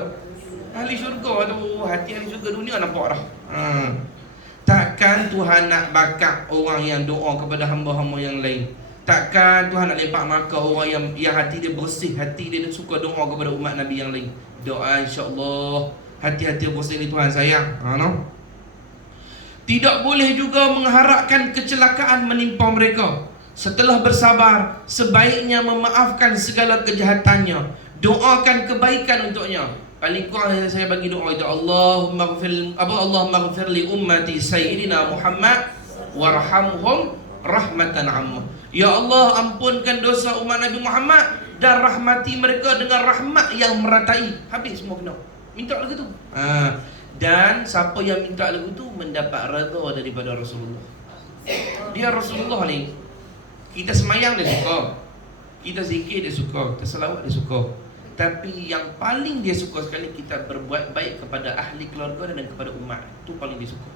Ahli syurga tu. Hati ahli syurga dunia nampak dah. Takkan Tuhan nak bakar orang yang doa kepada hamba-hamba yang lain. Takkan Tuhan nak lepak maka orang yang hati dia bersih, hati dia suka doa kepada umat Nabi yang lain. Doa insya-Allah hati-hati bersih ni Tuhan sayang. No? Tidak boleh juga mengharapkan kecelakaan menimpa mereka. Setelah bersabar, sebaiknya memaafkan segala kejahatannya. Doakan kebaikan untuknya. Paling kurang saya bagi doa itu, Allahumma ghfir li ummati sayyidina Muhammad warhamhum rahmatan amma. Ya Allah, ampunkan dosa umat Nabi Muhammad dan rahmati mereka dengan rahmat yang meratai. Habis semua kena. Minta lagu tu. Dan siapa yang minta lagu tu mendapat redha daripada Rasulullah. Dia Rasulullah ni, kita semayang dia suka, kita zikir dia suka, kita selawat dia suka. Tapi yang paling dia suka sekali kita berbuat baik kepada ahli keluarga dan kepada umat. Itu paling dia suka.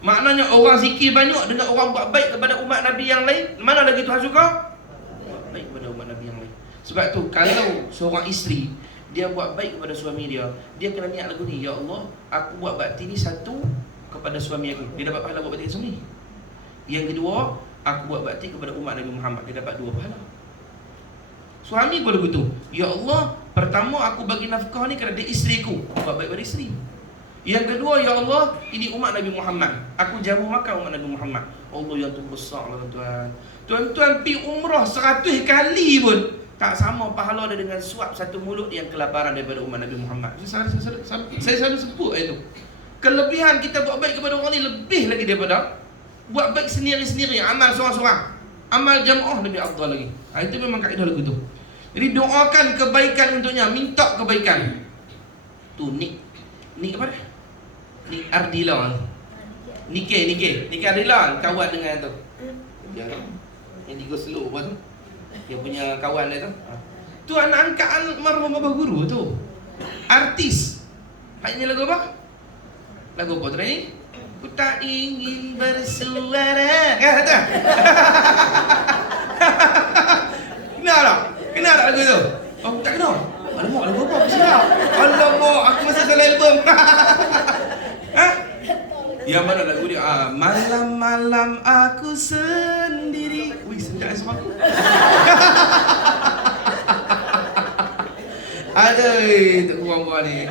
Maknanya orang zikir banyak dengan orang buat baik kepada umat Nabi yang lain, mana lagi Tuhan suka? Buat baik kepada umat Nabi yang lain. Sebab tu kalau seorang isteri dia buat baik kepada suami dia, dia kena niat lagu ni, ya Allah, aku buat bakti ni satu kepada suami aku, dia dapat pahala buat bakti suami. Yang kedua, aku buat bakti kepada umat Nabi Muhammad, dia dapat 2 pahala. Suami pun begitu. Ya Allah, pertama aku bagi nafkah ni kepada isteriku, buat baik pada isteri. Yang kedua, ya Allah, ini umat Nabi Muhammad, aku jamu makan umat Nabi Muhammad. Allah yang tu besar lah tuan-tuan. Tuan-tuan pi umrah 100 kali pun tak sama pahala dia dengan suap satu mulut yang kelaparan daripada umat Nabi Muhammad. Saya selalu sebut itu. Kelebihan kita buat baik kepada orang ni lebih lagi daripada buat baik sendiri-sendiri, amal seorang-seorang. Amal jamaah lebih afdal lagi. Itu memang kaedah lagu tu. Jadi doakan kebaikan untuknya, minta kebaikan. Tu Nik apa dia? Nik Ardila. Nike Ardila kawan dengan tu. Dia yang di Goslow apa tu? Dia punya kawan dia tu. Tu anak angkat almarhum Abah Guru tu. Artis. Hanya lagu apa? Lagu apa tu ni? Ku tak ingin bersuara. Kata. Kenal tak lagu tu? Oh, tak kenal. Alamak, lagu apa? Aku silap. Alamak, aku masih salah dalam album. Ha? Yang mana lagu dia? Malam-malam aku sendiri. Wih, sedap suara aku. Aduh, tak buang-buang ni.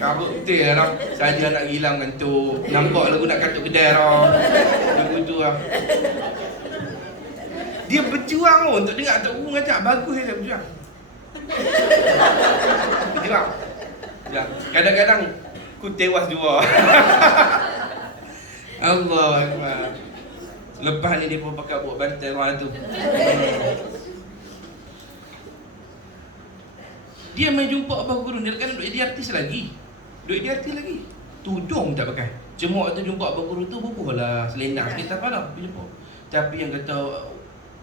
Kabut betul lah. Saja nak hilang ngantuk. Nampak lagu nak katuk kedai dah. Lagu tu lah. Dia berjuang untuk dengar Tok Guru ngajak. Bagus dia berjuang. Berjuang. Kadang-kadang ku tewas dua. Allah Akbar. Lepas ni dia pun pakai buat bantai orang tu. Dia main jumpa Abah Guru ni, kadang duk jadi artis lagi. Duk jadi artis lagi. Tudung tak pakai. Cuma waktu jumpa Abah Guru tu bubuhlah selendang sikit tak apalah jumpa. Tapi yang kata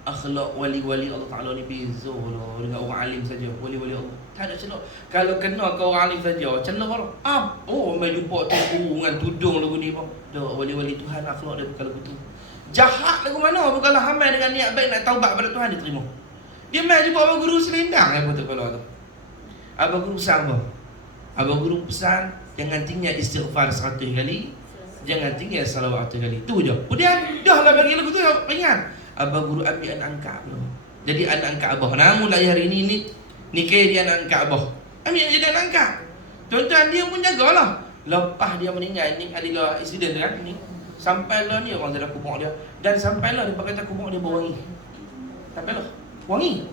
akhlak wali-wali Allah Taala ni beza lah dengan orang alim saja. Wali-wali Allah tak ada celak. Kalau kena ke orang alim saja, celak orang. Oh, main jumpa tu dengan tudung lagu ni apa? Dah wali-wali Tuhan akhlak dia bukan lagu tu. Jahat lagu mana? Bukanlah amal dengan niat baik nak taubat pada Tuhan dia terima. Dia main jumpa Abah Guru selendang apa tu kalau tu. Abah Guru pesan apa? Abah Guru pesan jangan tinggal istighfar 100 kali, jangan tinggal salawat 100 kali. Tu je. Kemudian dah lah bagi lagu tu ringan. Abah Guru ambil anak angkat tu. Jadi anak angkat Abah. Namun lah hari ni nikah dia anak angkat Abah. Ambil jadi anak angkat. Tuan-tuan dia pun jagalah. Lepas dia meninggal ni adalah insiden kan ni. Sampailah ni orang dah kubur dia dan sampailah dia kata kubur dia berwangi. Sampailah wangi.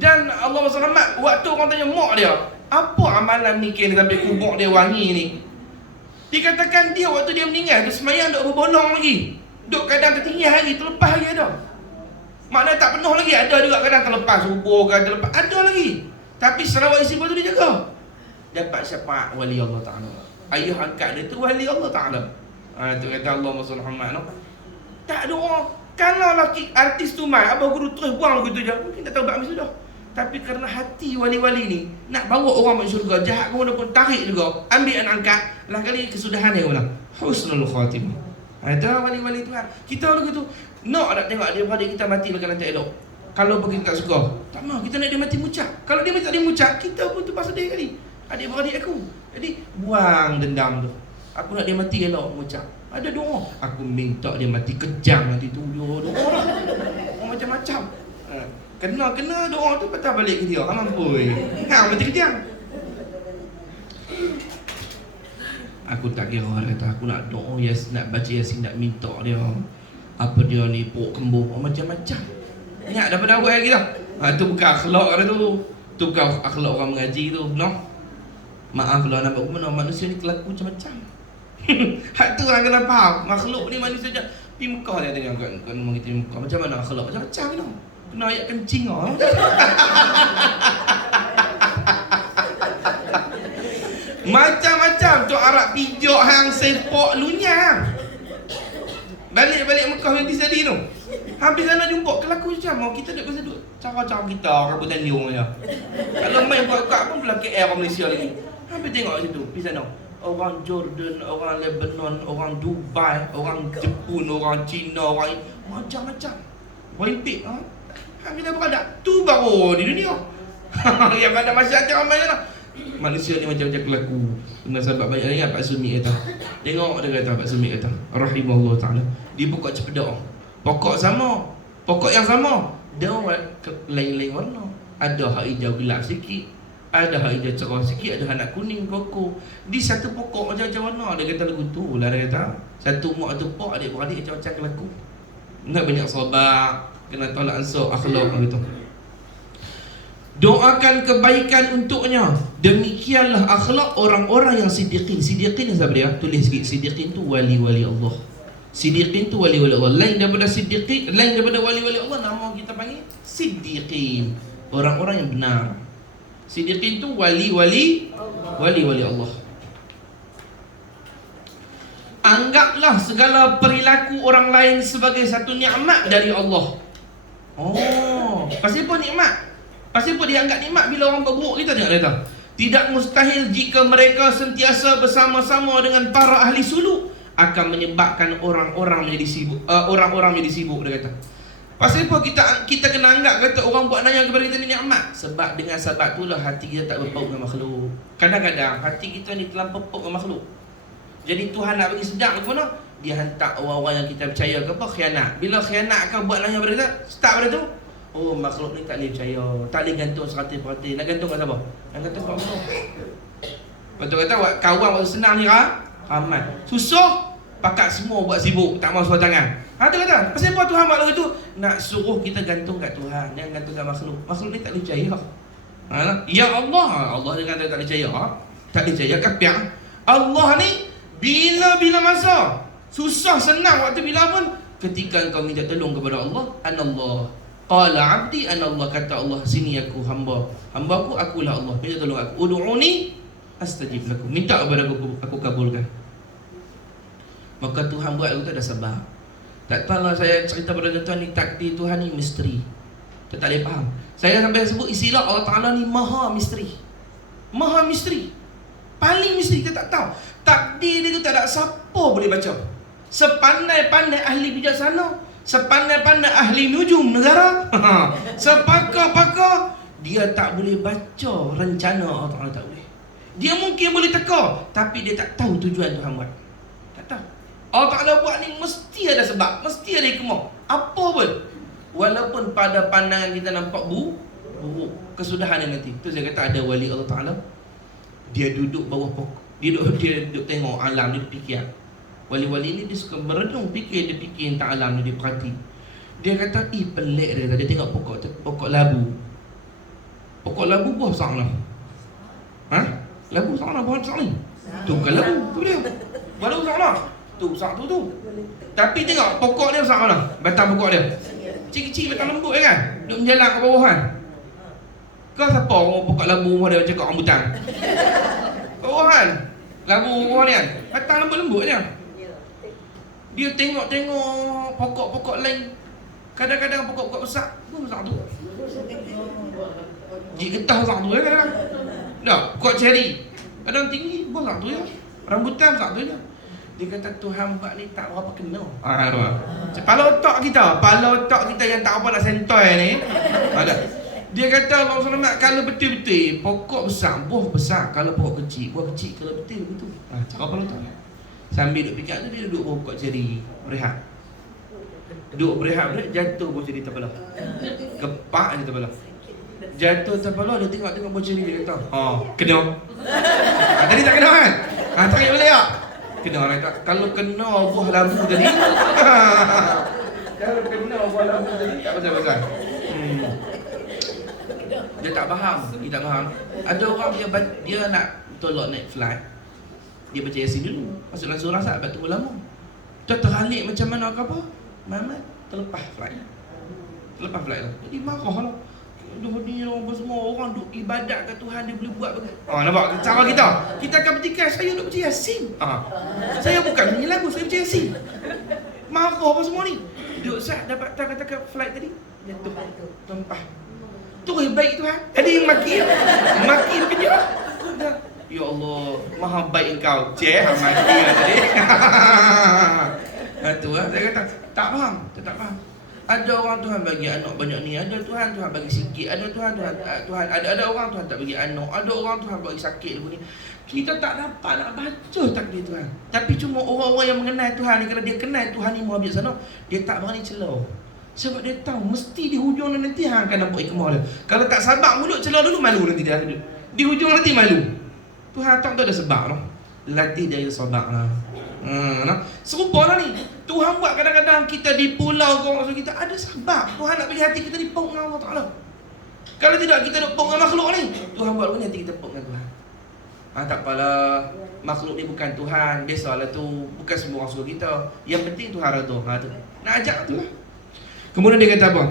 Dan Allah SWT waktu orang tanya mak dia, apa amalan nikah ni sampai kubur dia wangi ni? Dikatakan dia waktu dia meninggal dia semayang duk berbolong lagi. Duk kadang tertinggal hari, terlepas lagi ada. Maknanya tak penuh lagi, ada juga kadang terlepas subuh kan terlepas, ada lagi. Tapi selawat isi tu dia jaga. Dapat syafaat wali Allah Ta'ala. Ayah angkat dia tu wali Allah Ta'ala. Itu kata Allah SWT. Tak ada orang. Kalau laki artis tu mai, Abah Guru terus buang lagu tu je, mungkin tak tahu habis sudah. Tapi kerana hati wali-wali ni nak bawa orang masuk syurga, jahat pun pun tarik juga, ambil anak angkat, lah kali kesudahan dia pula. Husnul khatimah. Ada wali-wali Tuhan. Kita lagu tu nak tengok adik-beradik kita mati bagaimana tak elok. Kalau pergi tak suka, tak mau kita nak dia mati mucak. Kalau dia tak dia mucak, kita pun tu pasal dia kali. Adik-beradik aku. Jadi buang dendam tu. Aku nak dia mati elok mucak. Ada doa. Aku minta dia mati kejam nanti tu. Doa lah. Macam-macam. Kena doa tu patah balik ke dia. Mampui. Mati kejam. Aku tak kira orang kata aku nak doa nak baca Yasin, nak minta dia apa dia ni pok kembuh macam-macam. Ingat daripada awal lagi dah. Tu bukan akhlak dia tu. Tu bukan akhlak orang mengaji tu. No. Maaf lah nampak mana manusia ni kelaku macam-macam. Hak tu orang kena faham. Makhluk ni manusia je. Pergi Mekah dia tengok kat rumah kita Mekah. Macam mana akhlak? Macam-macam ni. Kena ayat kencing lah. Macam-macam tu Arab pijak hang sepak lunyang. Balik Mekah nanti sedih tu. Habis sana jumpa kelaku macam kita duduk pasal duduk cara-cara kita orang Kabupaten Liung aja. Kalau main buat-buat pun pula KL orang Malaysia lagi. Habis tengok situ, pergi sana. Orang Jordan, orang Lebanon, orang Dubai, orang Jepun, orang Cina, orang macam-macam. Orang impik ha? Habis dah berada. Tu baru di dunia. Yang ada masyarakat ramai lah. Manusia ni macam-macam kelaku. Dengan sebab banyak ingat Pak Sumi kata. Tengok dia kata Pak Sumi kata, rahimahullah ta'ala. Dia buka cepeda. Pokok sama, pokok yang sama, daun lain-lain warna. Ada hak hijau gelap sikit, ada hak hijau cerah sikit, ada anak kuning koko. Di satu pokok macam-macam warna. Dia kata lagu tu lah, dia kata satu mak tu pak adik-beradik macam-macam kelaku. Nak banyak sabar, kena tolak ansur akhlak gitu. Doakan kebaikan untuknya. Demikianlah akhlak orang-orang yang siddiqin. Siddiqin yang siapa dia? Tulis sikit. Siddiqin tu wali-wali Allah. Siddiqin tu wali-wali Allah. Lain daripada siddiqin, lain daripada wali-wali Allah, nama kita panggil siddiqin. Orang-orang yang benar. Siddiqin tu wali-wali Allah. Anggaplah segala perilaku orang lain sebagai satu nikmat dari Allah. Oh, pasal apa nikmat? Pasal apa dianggap nikmat bila orang berburuk kita tengok dia. Tidak mustahil jika mereka sentiasa bersama-sama dengan para ahli suluk akan menyebabkan orang-orang menjadi sibuk. Orang-orang menjadi sibuk, dia kata. Pasal apa kita kena anggap kata orang buat nanya kepada kita ni nikmat? Sebab dengan sebab itulah hati kita tak berpaut dengan makhluk. Kadang-kadang hati kita ni terlampau paut dengan makhluk. Jadi Tuhan nak bagi sedap ke mana? Dia hantar orang-orang yang kita percaya ke apa? Khianat. Bila khianat kau buat nanya kepada kita, start pada tu. Oh, makhluk ni tak boleh percaya, tak boleh gantung 100%. Nak gantung kat siapa? Nak gantung kat Allah. Betul kata kawan waktu senang ni ramai. Susah pakat semua buat sibuk, tak mau suara tangan. Tu kata, pasal apa Tuhan makhluk itu? Nak suruh kita gantung kat Tuhan, jangan gantung kat makhluk. Makhluk ni tak boleh percaya. Ya Allah, Allah dia kata tak boleh percaya. Tak boleh percaya, kafir. Allah ni bila-bila masa, susah senang waktu bila pun, ketika engkau minta tolong kepada Allah, anallah. Qala abdi anallah, kata Allah, sini aku hamba. Hamba akulah Allah. Minta tolong aku. Ud'uni astajib lakum. Minta kepada aku kabulkan. Maka Tuhan buat aku tak ada sebab. Tak tahulah saya cerita pada tuan ni, takdir Tuhan ni misteri. Kita tak boleh faham. Saya sampai sebut istilah Allah Ta'ala ni maha misteri. Maha misteri. Paling misteri kita tak tahu. Takdir dia tu tak ada siapa boleh baca. Sepandai-pandai ahli bijaksana, sepandai-pandai ahli nujum negara, sepakar-pakar, dia tak boleh baca rencana Allah Ta'ala, tak boleh. Dia mungkin boleh teka, tapi dia tak tahu tujuan Tuhan buat. Tak tahu. Allah Ta'ala buat ni mesti ada sebab, mesti ada hikmah. Apa pun. Walaupun pada pandangan kita nampak buruk, kesudahan dia nanti. Tu saya kata ada wali Allah Ta'ala, dia duduk bawah pokok, dia duduk tengok alam, dia fikir. Wali-wali ni dia suka merenung, dia fikir tentang alam ni, dia perhati. Dia kata, pelik dia. Dia tengok pokok labu. Pokok labu buah besar lah. Labu besar lah, buah besar ni. Tu bukan labu, tu dia. Buah labu besar lah. Tu besar tu. Tapi tengok pokok dia besar lah. Batang pokok dia kecil-kecil, batang lembut kan. Duduk menjalan ke bawah kan. Kau siapa orang pokok labu rumah dia macam kat rambutan? Bawah kan. Labu bawah ni kan. Batang lembut-lembut je. Dia tengok-tengok pokok-pokok lain. Kadang-kadang pokok-pokok besar, tu besar tu. Jik getah besar tu ya kadang. Tak, pokok ceri. Kadang tinggi, besar tu ya. Rambutan besar tu je. Dia kata Tuhan buat ni tak berapa kena. Kepala otak kita yang tak apa nak sentoi ni. Ada. Dia kata Allah SWT, kalau betul-betul pokok besar, buah besar. Kalau pokok kecil, buah kecil. Kalau betul begitu. Cara kepala otak. Sambil duduk fikir tu, dia duduk bawah pokok ceri, berehat. Duduk berehat, jatuh buah ceri terbelah. Kepak je terbelah. Jatuh terbelah, dia tengok buah ceri, dia kata, kena. Tadi tak kena kan? Tak kena boleh tak? Kena lah. Kalau kena buah lambu tadi, kalau kena buah lambu tadi, tak pasal-pasal. Dia tak faham. Ada orang dia nak tolak naik flight, dia baca Yasin dulu, masuk dalam surah sahabat tunggu lama. Dia terhalik macam mana ke apa, Muhammad terlepas flight lah. Jadi marah lah. Ni orang semua orang duk ibadat ke Tuhan, dia boleh buat begitu. Nampak cara kita akan bertikar, saya duk baca Yasin. Saya bukan nyanyi lagu, saya baca Yasin. Marah apa semua ni. Duk sat dapat kata flight tadi, jatuh tumpah. Tu baik Tuhan. Jadi maki kejap. Ya Allah, maha baik engkau. Maki tadi. Tu saya kata tak faham. Ada orang Tuhan bagi anak banyak ni, ada Tuhan bagi sikit, ada Tuhan ada orang Tuhan tak bagi anak, ada orang Tuhan bagi sakit dulu ni. Kita tak dapat nak baca takdir Tuhan. Tapi cuma orang-orang yang mengenal Tuhan ni, kalau dia kenal Tuhan ni maha bijaksana, dia tak berani celah. Sebab dia tahu mesti di hujung nanti hang akan nampak hikmah dia. Kalau tak sabar mulut celah dulu, malu nanti dia. Di hujung nanti malu. Tuhan tak ada sebab noh. Latih dia sabarlah. Serupa lah ni. Tuhan buat kadang-kadang kita di pulau korang kita ada sebab. Tuhan nak bagi hati kita ni pok dengan Allah Ta'ala. Kalau tidak kita nak pok dengan makhluk ni, Tuhan buat ni hati kita pok dengan Tuhan. Tak apalah, makhluk ni bukan Tuhan, biasalah tu, bukan semua orang suka kita. Yang penting Tuhan redha. Tu nak ajak tu lah. Kemudian dia kata apa?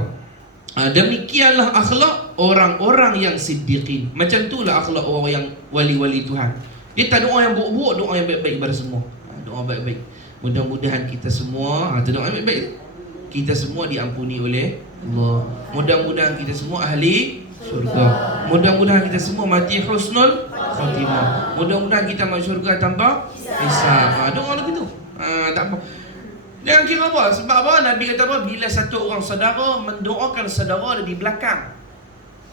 Demikianlah akhlak orang-orang yang siddiqin. Macam itulah akhlak orang yang wali-wali Tuhan. Dia tak doa yang buruk-buruk, doa yang baik-baik kepada semua. Doa baik-baik. Mudah-mudahan kita semua, doa baik-baik, kita semua diampuni oleh Allah. Mudah-mudahan kita semua ahli syurga. Mudah-mudahan kita semua mati husnul khatimah. Mudah-mudahan kita masuk syurga tanpa hisab. Doa begitu. Tak apa. Jangan kira apa. Sebab apa? Nabi kata apa? Bila satu orang saudara mendoakan saudara di belakang,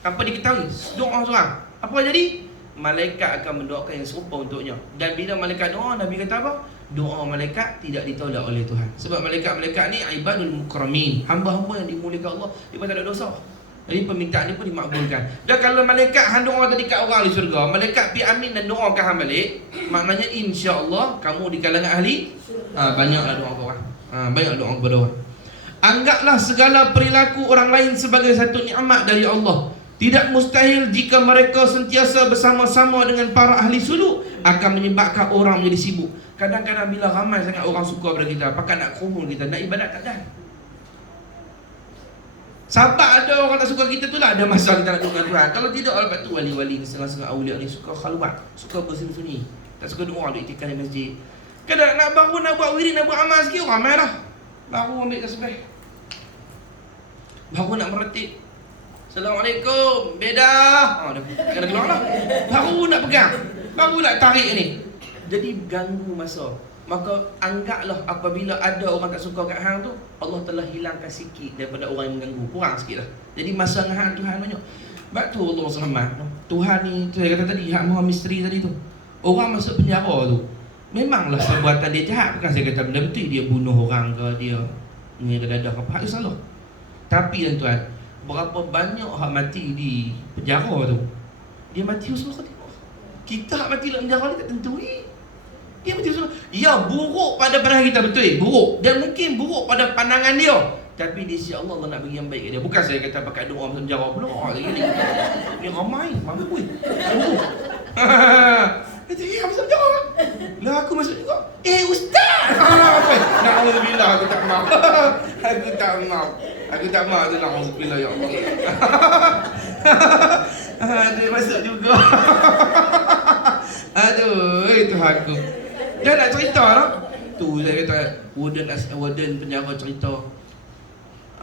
tanpa diketahui, doa seorang, apa jadi? Malaikat akan mendoakan yang serupa untuknya. Dan bila malaikat doa, Nabi kata apa? Doa malaikat tidak ditolak oleh Tuhan. Sebab malaikat-malaikat ni ibadul mukramin, hamba-hamba yang dimuliakan Allah, dia pun tak ada dosa. Jadi permintaan ni pun dimakbulkan. Dan kalau malaikat hang doa tadi kat orang di syurga, malaikat pi amin dan doakan hang balik, maknanya insya-Allah kamu di kalangan ahli banyaklah doa orang. Banyak doa kepada orang. Anggaplah segala perilaku orang lain sebagai satu nikmat dari Allah. Tidak mustahil jika mereka sentiasa bersama-sama dengan para ahli suluk akan menyebabkan orang menjadi sibuk. Kadang-kadang bila ramai sangat orang suka pada kita, pakai nak kumpul kita, nak ibadat tak ada. Sahabat ada orang tak suka kita tu lah, ada masa kita nak doa Tuhan. Kalau tidak, lepas tu wali-wali ni, setengah-setengah awliya ni suka khalwat, suka bersunyi-sunyi, tak suka doa, duk itikaf di masjid. Kadang nak bangun, nak buat wirid, nak buat amal sikit, ramai dah. Baru ambil tasbih, baru nak meretip, Assalamualaikum, beda. Dah kena keluar lah. Baru nak pegang, baru nak tarik ni. Jadi ganggu masa. Maka anggaplah apabila ada orang tak suka kat hang tu, Allah telah hilangkan sikit daripada orang yang mengganggu. Kurang sikit lah. Jadi masa dengan hang Tuhan banyak. Sebab tu Allah selamat. Tuhan ni, saya kata tadi, hak maha misteri tadi tu. Orang masuk penjara tu, memanglah perbuatan dia jahat. Bukan saya kata benda betul, dia bunuh orang ke, dia menyedadah apa, hak dia salah. Tapi tuan-tuan, berapa banyak hak mati di penjara tu, dia mati husnul khatimah. Kita hak mati dalam penjara ni tak tentu ni. Dia mati husnul. Ya, buruk pada pandangan kita, betul, buruk. Dan mungkin buruk pada pandangan dia, tapi di sisi Allah, Allah nak bagi yang baik ke dia. Bukan saya kata pakai doa masuk penjara pula gini. Ni ramai, mampu. Kata, masuk penjara lah, aku masuk juga. Ustaz! Na'udzubillah, aku tak maaf. Aku tak maaf tu, na'udzubillah, ya Allah. Dia masuk juga. Aduh, itu aku. Dia nak cerita lah. Tu saya kata, warden penjara cerita,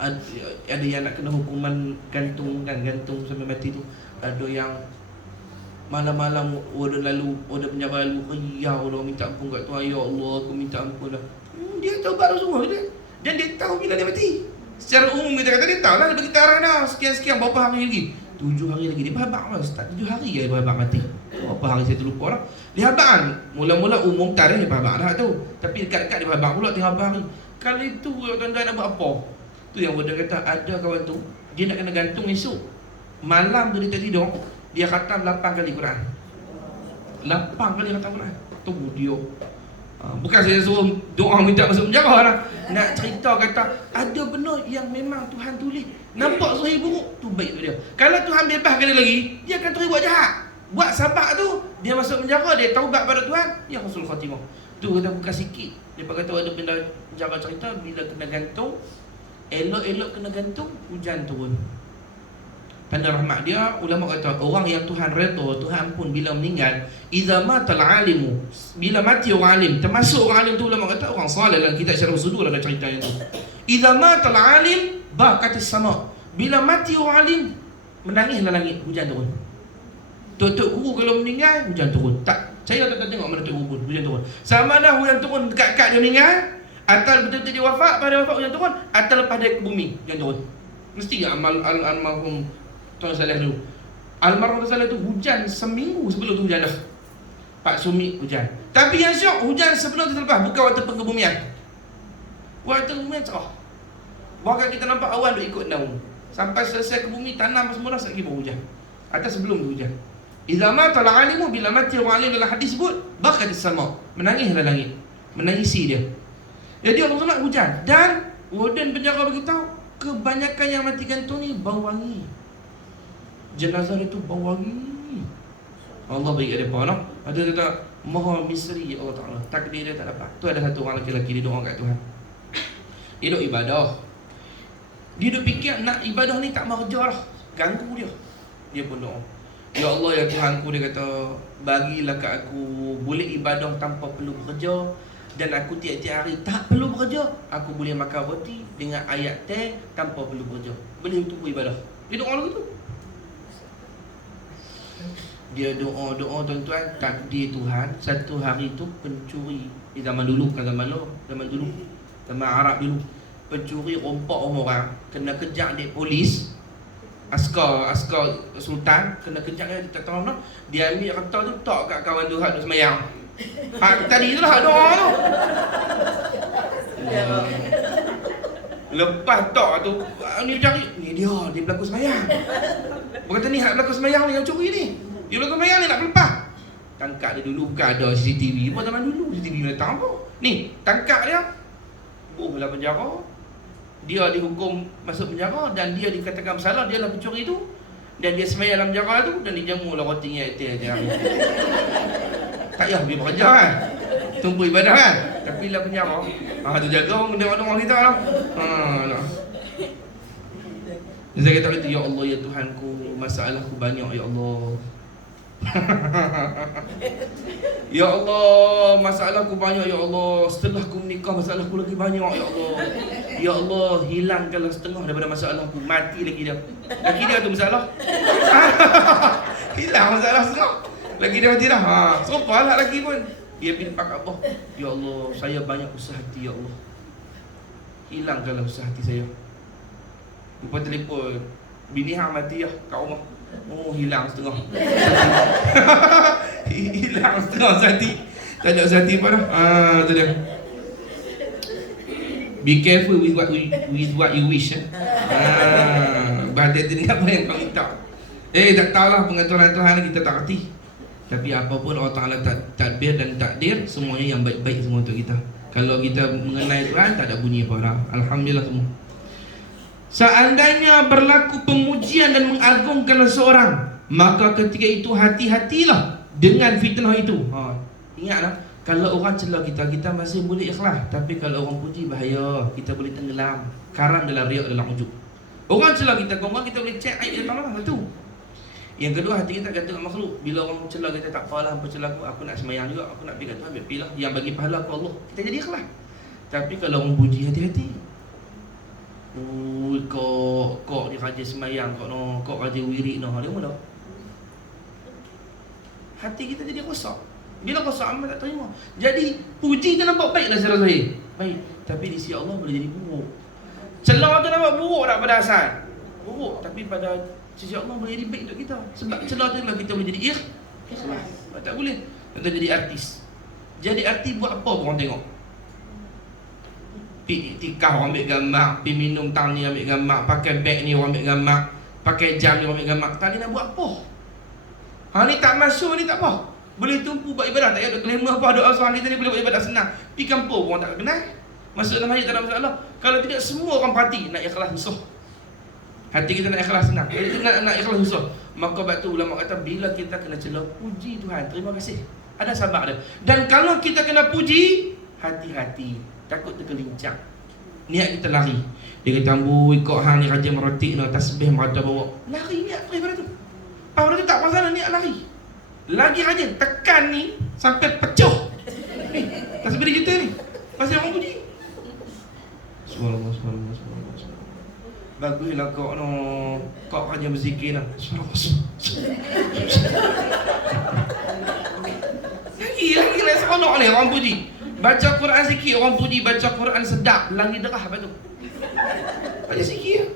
ada yang nak kena hukuman gantung sampai mati tu. Ada yang malam-malam warden penjara lalu riau dah minta ampun kat Tuhan, ya Allah aku minta ampun dah. Dia taubat dah semua dia. Dan dia tahu bila dia mati. Secara umum kita kata dia tahu lah, dia bagi tarikh dah sekian berapa hari lagi. 7 hari lagi. Dia berhabak lah, start 7 hari dia berhabak mati. Berapa hari saya terlupa lah. Dia habak kan. Mula-mula umum tarikh dia berhabak dah tu. Tapi dekat-dekat dia berhabak pula tinggal berapa hari. Kali tu tuan-tuan nak buat apa? Tu yang warden kata, ada kawan tu dia nak kena gantung esok. Malam tu dia tak tidur, dia khatam 8 kali Quran. 8 kali khatam Quran. Tu dia. Bukan saya suruh doa minta masuk penjara lah. Nak cerita kata ada benda yang memang Tuhan tulis, nampak zahir buruk, tu baik tu dia. Kalau Tuhan bebaskan dia lagi, dia akan terus buat jahat. Buat sabak tu, dia masuk penjara, dia taubat pada Tuhan, dia husnul khatimah. Tu kata bukan sikit. Dia kata ada benda penjara cerita, bila kena gantung, elok-elok kena gantung, hujan turun. Tanda rahmat dia, ulama kata orang yang Tuhan redha, Tuhan pun bila meninggal, idza matal alimu, bila mati orang alim, termasuk orang alim tu ulama kata orang salih dalam kitab Syarah Sudur ada cerita itu. Idza matal alim baqatis sama. Bila mati orang alim, menangislah langit, hujan turun. Tok guru kalau meninggal, hujan turun. Tak, saya tak tengok mana tok guru pun, hujan turun. Sama ada hujan turun dekat-dekat dia meninggal, atau betul-betul dia wafat, pada wafat hujan turun, atau lepas dia ke bumi, hujan turun. Mesti almarhum Tuan Saleh dulu. Almarhum Tuan Saleh tu hujan seminggu sebelum tu hujan dah. Pak Sumi hujan. Tapi yang syok, hujan sebelum tu terlepas, bukan waktu pengebumian. Waktu pengebumian cerah. Bahkan kita nampak awan duk ikut naung. Sampai selesai ke bumi, tanam semua dah sekali baru hujan. Atau sebelum tu hujan. Idza mata al-alimu, bila mati orang alim dalam hadis sebut, baqatis sama. Menangislah langit. Menangisi dia. Jadi Allah SWT hujan. Dan warden penjara beritahu, kebanyakan yang mati gantung ni bau wangi. Jenazah itu bau wangi. Allah bagi dia apa nak? Ada kata maha misteri Allah Taala. Takdir dia tak dapat. Tu ada satu orang lelaki dia doa kat Tuhan. Dia duk ibadah. Dia duk fikir nak ibadah ni tak mau kerja dah. Ganggu dia. Dia pun doa. Ya Allah ya Tuhanku, dia kata bagilah kat aku boleh ibadah tanpa perlu bekerja, dan aku tiap-tiap hari tak perlu bekerja, aku boleh makan roti dengan ayat teh tanpa perlu bekerja. Boleh tubuh ibadah. Dia doa lagu tu. Dia doa tuan-tuan, takdir Tuhan satu hari tu pencuri di zaman dulu, bukan zaman dulu. Zaman Arab dulu, pencuri rompak orang kena kejar dek polis, askar sultan kena kejar dia, tak tahu nak dia ambil kertas tu tak kat kawan tu hak duk semayang. Hak tadi tu lah hak doa tu. Lepas tak tu ni cari, ni dia berlaku semayang. Berkata ni hak berlaku semayang ni yang curi ni. Dia berlaku semayang ni nak lepas. Tangkap dia dulu, bukan ada CCTV. Apa zaman dulu CCTV mana tahu apa. Ni, tangkap dia. Buhlah penjara. Dia dihukum masuk penjara dan dia dikatakan bersalah, dia lah pencuri tu. Dan dia semayang dalam penjara tu dan dijamu lah roti yang tiap-tiap hari. Tak payah pergi bekerja kan. Tumpu ibadah kan. Tapi lah penjara. Tu jaga orang kita lah. Nah. Saya kata itu, ya Allah ya Tuhanku, masalahku banyak ya Allah. Ya Allah, masalahku banyak ya Allah. Setelah aku menikah masalahku lagi banyak ya Allah. Ya Allah, hilangkanlah setengah daripada masalahku. Mati lagi dia. Lagi dia tu masalah. Hilang masalah setengah. Lagi dia mati dah. Serupa lah lagi pun. Dia pergi pak Allah. Ya Allah, saya banyak usaha hati ya Allah. Hilangkanlah usaha hati saya. Lupa telefon, bini hang mati lah kat rumah. Oh, hilang setengah. Hilang setengah hati. Tak ada hati apa dah. Tu dia. Be careful with what you wish. Badan tu ni apa yang kau minta. Tak tahulah pengaturan Tuhan kita tak reti. Tapi apapun Allah Ta'ala tadbir dan takdir, semuanya yang baik-baik semua untuk kita. Kalau kita mengenai Tuhan, tak ada bunyi apa dah. Alhamdulillah semua. Seandainya berlaku pemujian dan mengagungkan seseorang, maka ketika itu hati-hatilah dengan fitnah itu. Ingatlah, kalau orang celah kita, kita masih boleh ikhlas. Tapi kalau orang puji, bahaya. Kita boleh tenggelam, karam dalam riak, dalam ujub. Orang celah kita, kita boleh cek aib dia tanah. Itu. Yang kedua, hati kita gantung dengan makhluk. Bila orang celah kita, tak apalah apa celah aku nak semayang juga, aku nak pergi kat Tuhan, biar pilih yang bagi pahala aku Allah. Kita jadi ikhlas. Tapi kalau orang puji, hati-hati. Kok dia kerja semayang, kok kerja wirid dia mula. Hati kita jadi rosak. Bila rosak, amal tak terima. Jadi puji tu nampak baiklah secara zahir, baik, tapi di sisi Allah boleh jadi buruk. Celah tu nampak buruk tak pada asal, buruk, tapi pada sisi Allah boleh jadi baik untuk kita. Sebab celah tu lah kita boleh jadi ikhlas. Tak boleh kita jadi artis. Jadi artis buat apa pun orang tengok. Pergi iktikaf orang ambil gambar, pergi minum tang ni ambil gambar, pakai beg ni orang ambil gambar, pakai jam ni orang ambil gambar. Tak nak buat apa. Ni tak masuk ni tak apa. Boleh tumpu buat ibadah, tak payah kelima apa doa soal kita ni boleh buat ibadah senang. Pergi kampung orang tak kenal. Masuk dalam hayat tak ada masalah. Kalau tidak semua orang parti nak ikhlas susah. Hati kita nak ikhlas senang. Kalau kita nak ikhlas susah. Maka sebab tu ulama kata bila kita kena celah, puji Tuhan, terima kasih. Ada sabar dia. Dan kalau kita kena puji, hati-hati. Takut tergelincang. Niat kita lari. Dia kata ambu ikut hang ni rajin merotik no tasbih merata bawa. Lari niat tu daripada tu. Pada tu tak pasal niat lari. Lagi rajin tekan ni sampai pecah. Tasbih kita ni. Pasal orang puji. Subhanallah. Baguslah kau no. Kau rajin berzikir lah. Subhanallah. Lagi seronok ni orang puji. Baca Quran sikit, orang puji baca Quran sedap, langit derah apa tu? Baca sikit.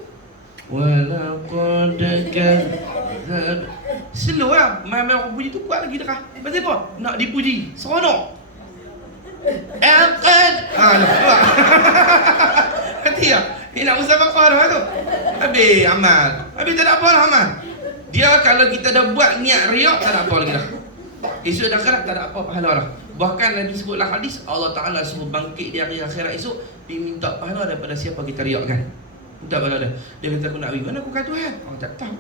Walaqad kadzdzab. Slow lah, main orang puji tu kuat lagi derah. Pasal apa? Nak dipuji, seronok. Aqad. Hati ya. Ni nak musabaqah dah tu. Habis amal. Habis tak ada apa lah amal. Dia kalau kita dah buat niat riak, tak ada apa lagi dah. Esok dah akhirat tak ada apa pahala dah. Bahkan Nabi sebutlah hadis, Allah Ta'ala suruh bangkit di hari akhirat esok, pergi minta pahala daripada siapa kita riakkan. Minta pahala dia. Dia kata aku nak pergi mana aku kata Tuhan? Orang tak tahu.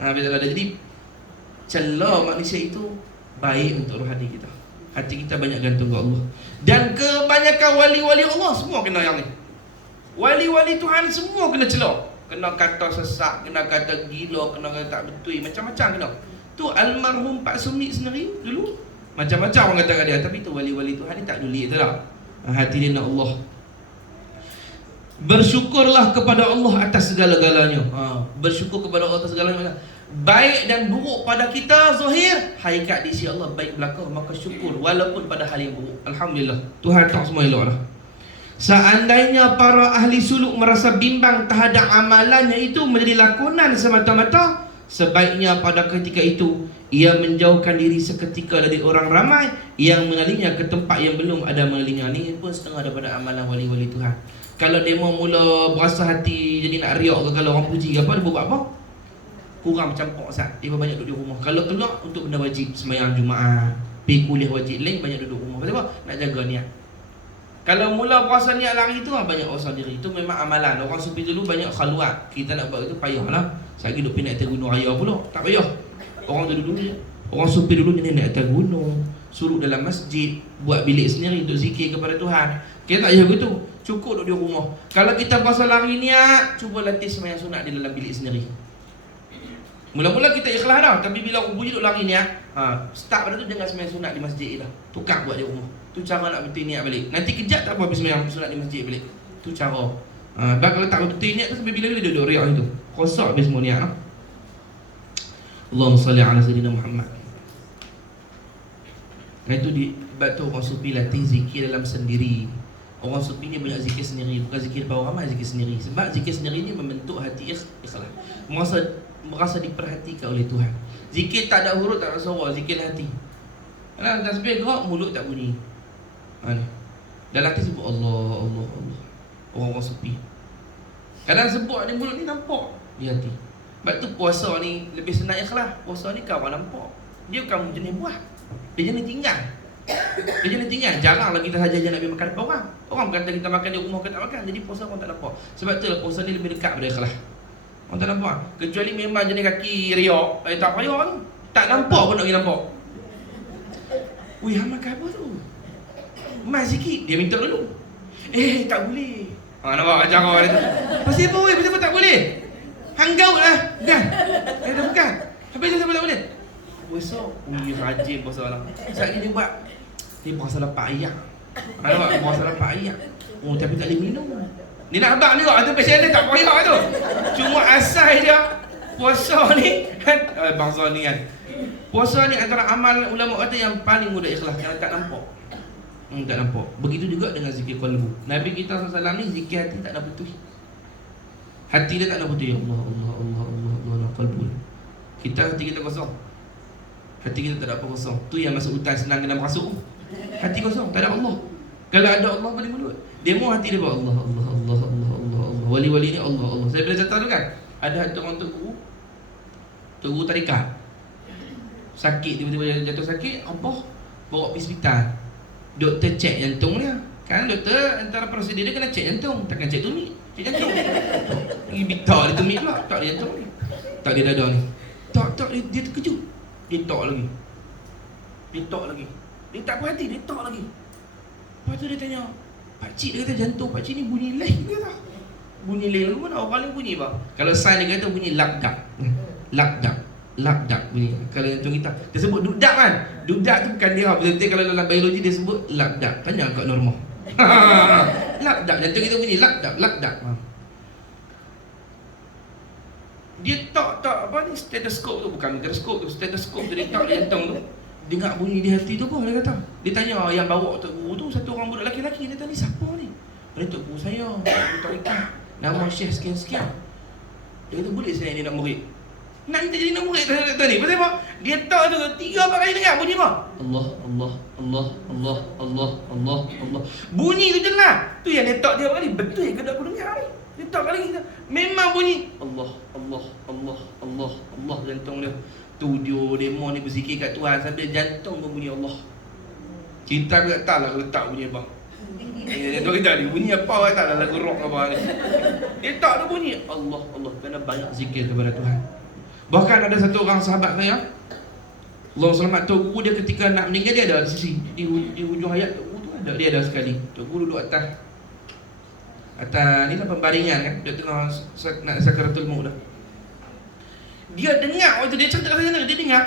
Bila ada jadi celah manusia itu baik untuk roh hati kita. Hati kita banyak gantung ke Allah. Dan kebanyakan wali-wali Allah semua kena yang ni. Wali-wali Tuhan semua kena celah. Kena kata sesak, kena kata gila, kena kata tak betul, macam-macam kena. Tu almarhum Pak Sumit sendiri dulu macam-macam orang kata kat dia. Tapi tu wali-wali Tuhan ni tak peduli tu lah. Hati dia nak Allah. Bersyukurlah kepada Allah atas segala-galanya. Bersyukur kepada Allah atas segala-galanya. Baik dan buruk pada kita zahir, hakikat di sisi Allah baik belaka, maka syukur walaupun pada hal yang buruk. Alhamdulillah. Tuhan tak semua elok dah. Seandainya para ahli suluk merasa bimbang terhadap amalannya itu menjadi lakonan semata-mata, sebaiknya pada ketika itu ia menjauhkan diri seketika dari orang ramai yang mengenalinya ke tempat yang belum ada mengenalinya. Ini pun setengah daripada amalan wali-wali Tuhan. Kalau dia mau mula berasa hati jadi nak riak ke, kalau orang puji ke apa, dia buat apa? Kurang campur Ustaz. Dia banyak duduk di rumah. Kalau keluar untuk benda wajib, sembahyang Jumaat, pergi kuliah wajib lain, banyak duduk rumah. Pasal apa? Nak jaga niat. Kalau mula puasa niat lari tu banyak usaha diri. Itu memang amalan. Orang sufi dulu banyak khaluat. Kita nak buat itu payahlah. Saya duduk pergi naik atas gunung raya pula. Tak payah. Orang tu dulu je. Orang sufi dulu jenis naik atas gunung, suruh dalam masjid, buat bilik sendiri untuk zikir kepada Tuhan. Kita tak payah begitu. Cukup duduk di rumah. Kalau kita puasa lari niat, cuba latih sembahyang sunat di dalam bilik sendiri. Mula-mula kita ikhlas dah, tapi bila orang puji duduk lari niat, start pada tu dengan sembahyang sunat di masjid dah. Tukar buat di rumah. Tu cara nak betul niat balik. Nanti kejap tak apa habis sembahyang sunat di masjid balik. Tu cara. Bang kalau tak betul niat tu sampai bila-bila duduk riak itu. Rosak habis semua niat. Allahumma salli ala sayyidina Muhammad. Itu di sebab tu orang sufi latih zikir dalam sendiri. Orang sufi ni banyak zikir sendiri, bukan zikir depan orang ramai, zikir sendiri. Sebab zikir sendiri ni membentuk hati ikhlas. Merasa diperhatikan oleh Tuhan. Zikir tak ada huruf, tak ada suara, zikir hati. Kalau tasbih gerak, mulut tak bunyi. Dalam hati sebut Allah, Allah, Allah. Orang-orang sufi. Kadang sebut ni mulut ni nampak di hati. Sebab tu puasa ni lebih senang ikhlas. Puasa ni kau orang nampak. Dia bukan jenis buat. Dia jenis tinggal. Dia jenis tinggal. Jaranglah kita saja nak pergi makan depan orang. Orang kata kita makan di rumah, kita tak makan. Jadi puasa orang tak nampak. Sebab tu lah puasa ni lebih dekat pada ikhlas. Orang tak nampak. Kecuali memang jenis kaki riak. Tak payah tu. Tak nampak pun nak pergi nampak. Weh, hang makan apa tu? Mas sikit. Dia minta dulu. Tak boleh. Nampak cara dia tu. Pasal apa weh? Pasal apa tak boleh? Hang gaut lah. Bukan. Dah bukan. Habis tu siapa tak boleh? Puasa. Rajin puasa lah. Saat ni dia buat. Dia puasa lapak ayam. Nampak? Puasa lapak ayam. Tapi tak boleh minum. Dia nak abang juga. Tu pasal dia tak payah tu. Cuma asal dia puasa ni bangsa ni kan. Puasa ni antara amal ulama kata yang paling mudah ikhlas. Kalau tak nampak. Tak nampak. Begitu juga dengan zikir qalbu. Nabi kita SAW ni zikir hati tak ada betul. Hati dia tak ada betul. Ya Allah, Allah, Allah, Allah, Allah, qalbu. Hati kita kosong. Hati kita tak ada apa kosong. Tu yang masuk hutan senang kena masuk. Hati kosong, tak ada Allah. Kalau ada Allah boleh mulut. Dia mau hati dia buat Allah, Allah, Allah, Allah, Allah, Allah. Wali-wali ni Allah, Allah. Saya bila cerita tu kan, ada orang Tok Guru tarikat. Sakit, tiba-tiba jatuh sakit, apa? Bawa pergi hospital. Doktor cek jantung dia. Kan doktor antara prosedur dia kena cek jantung, takkan cek tumit. Cek jantung. Pergi bitak dia tumit pula, tak dia jantung ni. Tak dia dada ni. Tak dia terkejut. Dia tok lagi. Dia tak puas hati, dia tok lagi. Lepas tu dia tanya, pakcik dia kata jantung pakcik ni bunyi leh ke tak? Bunyi leh lu mana orang lain bunyi bang? Kalau sign dia kata bunyi labdak. Labdak bunyi. Kalau jantung kita dia sebut dudak kan? Dudak tu bukan dia. Betul-betul kalau dalam biologi dia sebut labdak. Tanya kat Norma. Labdak jantung kita bunyi labdak. Dia tak apa ni stetoskop tu, bukan mikroskop tu, stetoskop tu dia tak jantung tu. Dengar bunyi di hati tu apa dia kata. Dia tanya yang bawa Tok Guru tu satu orang budak lelaki. Dia tanya ni siapa ni? Dia Tok Guru saya, Tok Ikat. Nama Syekh sekian-sekian. Dia kata boleh saya ni nak murid. Nak minta jadi nak murid tu ni. Pasal apa? Dia tak tu 3-4 kali dengar bunyi apa? Allah, Allah, Allah, Allah, Allah, Allah, Allah. Bunyi tu jelas. Tu yang dia tak dia kali betul ke tak aku dengar ni. Dia tak kali kita. Memang bunyi Allah, Allah, Allah, Allah, Allah jantung dia. Tu dia demo ni berzikir kat Tuhan sambil jantung pun bunyi Allah. Kita tak tahu lah letak bunyi apa. Dia tahu kita ni bunyi apa tak tahu lagu rock apa ni. Dia tak ada bunyi Allah, Allah. Kena banyak zikir kepada Tuhan. Bahkan ada satu orang sahabat saya, Allah selamat Tok Guru dia ketika nak meninggal dia ada di sisi di hujung hayat Tok Guru tu ada dia ada sekali. Tok Guru duduk atas ni lah pembaringan kan. Dia tengah nak sakaratul maut dah. Dia dengar waktu dia cerita kat sana, dia dengar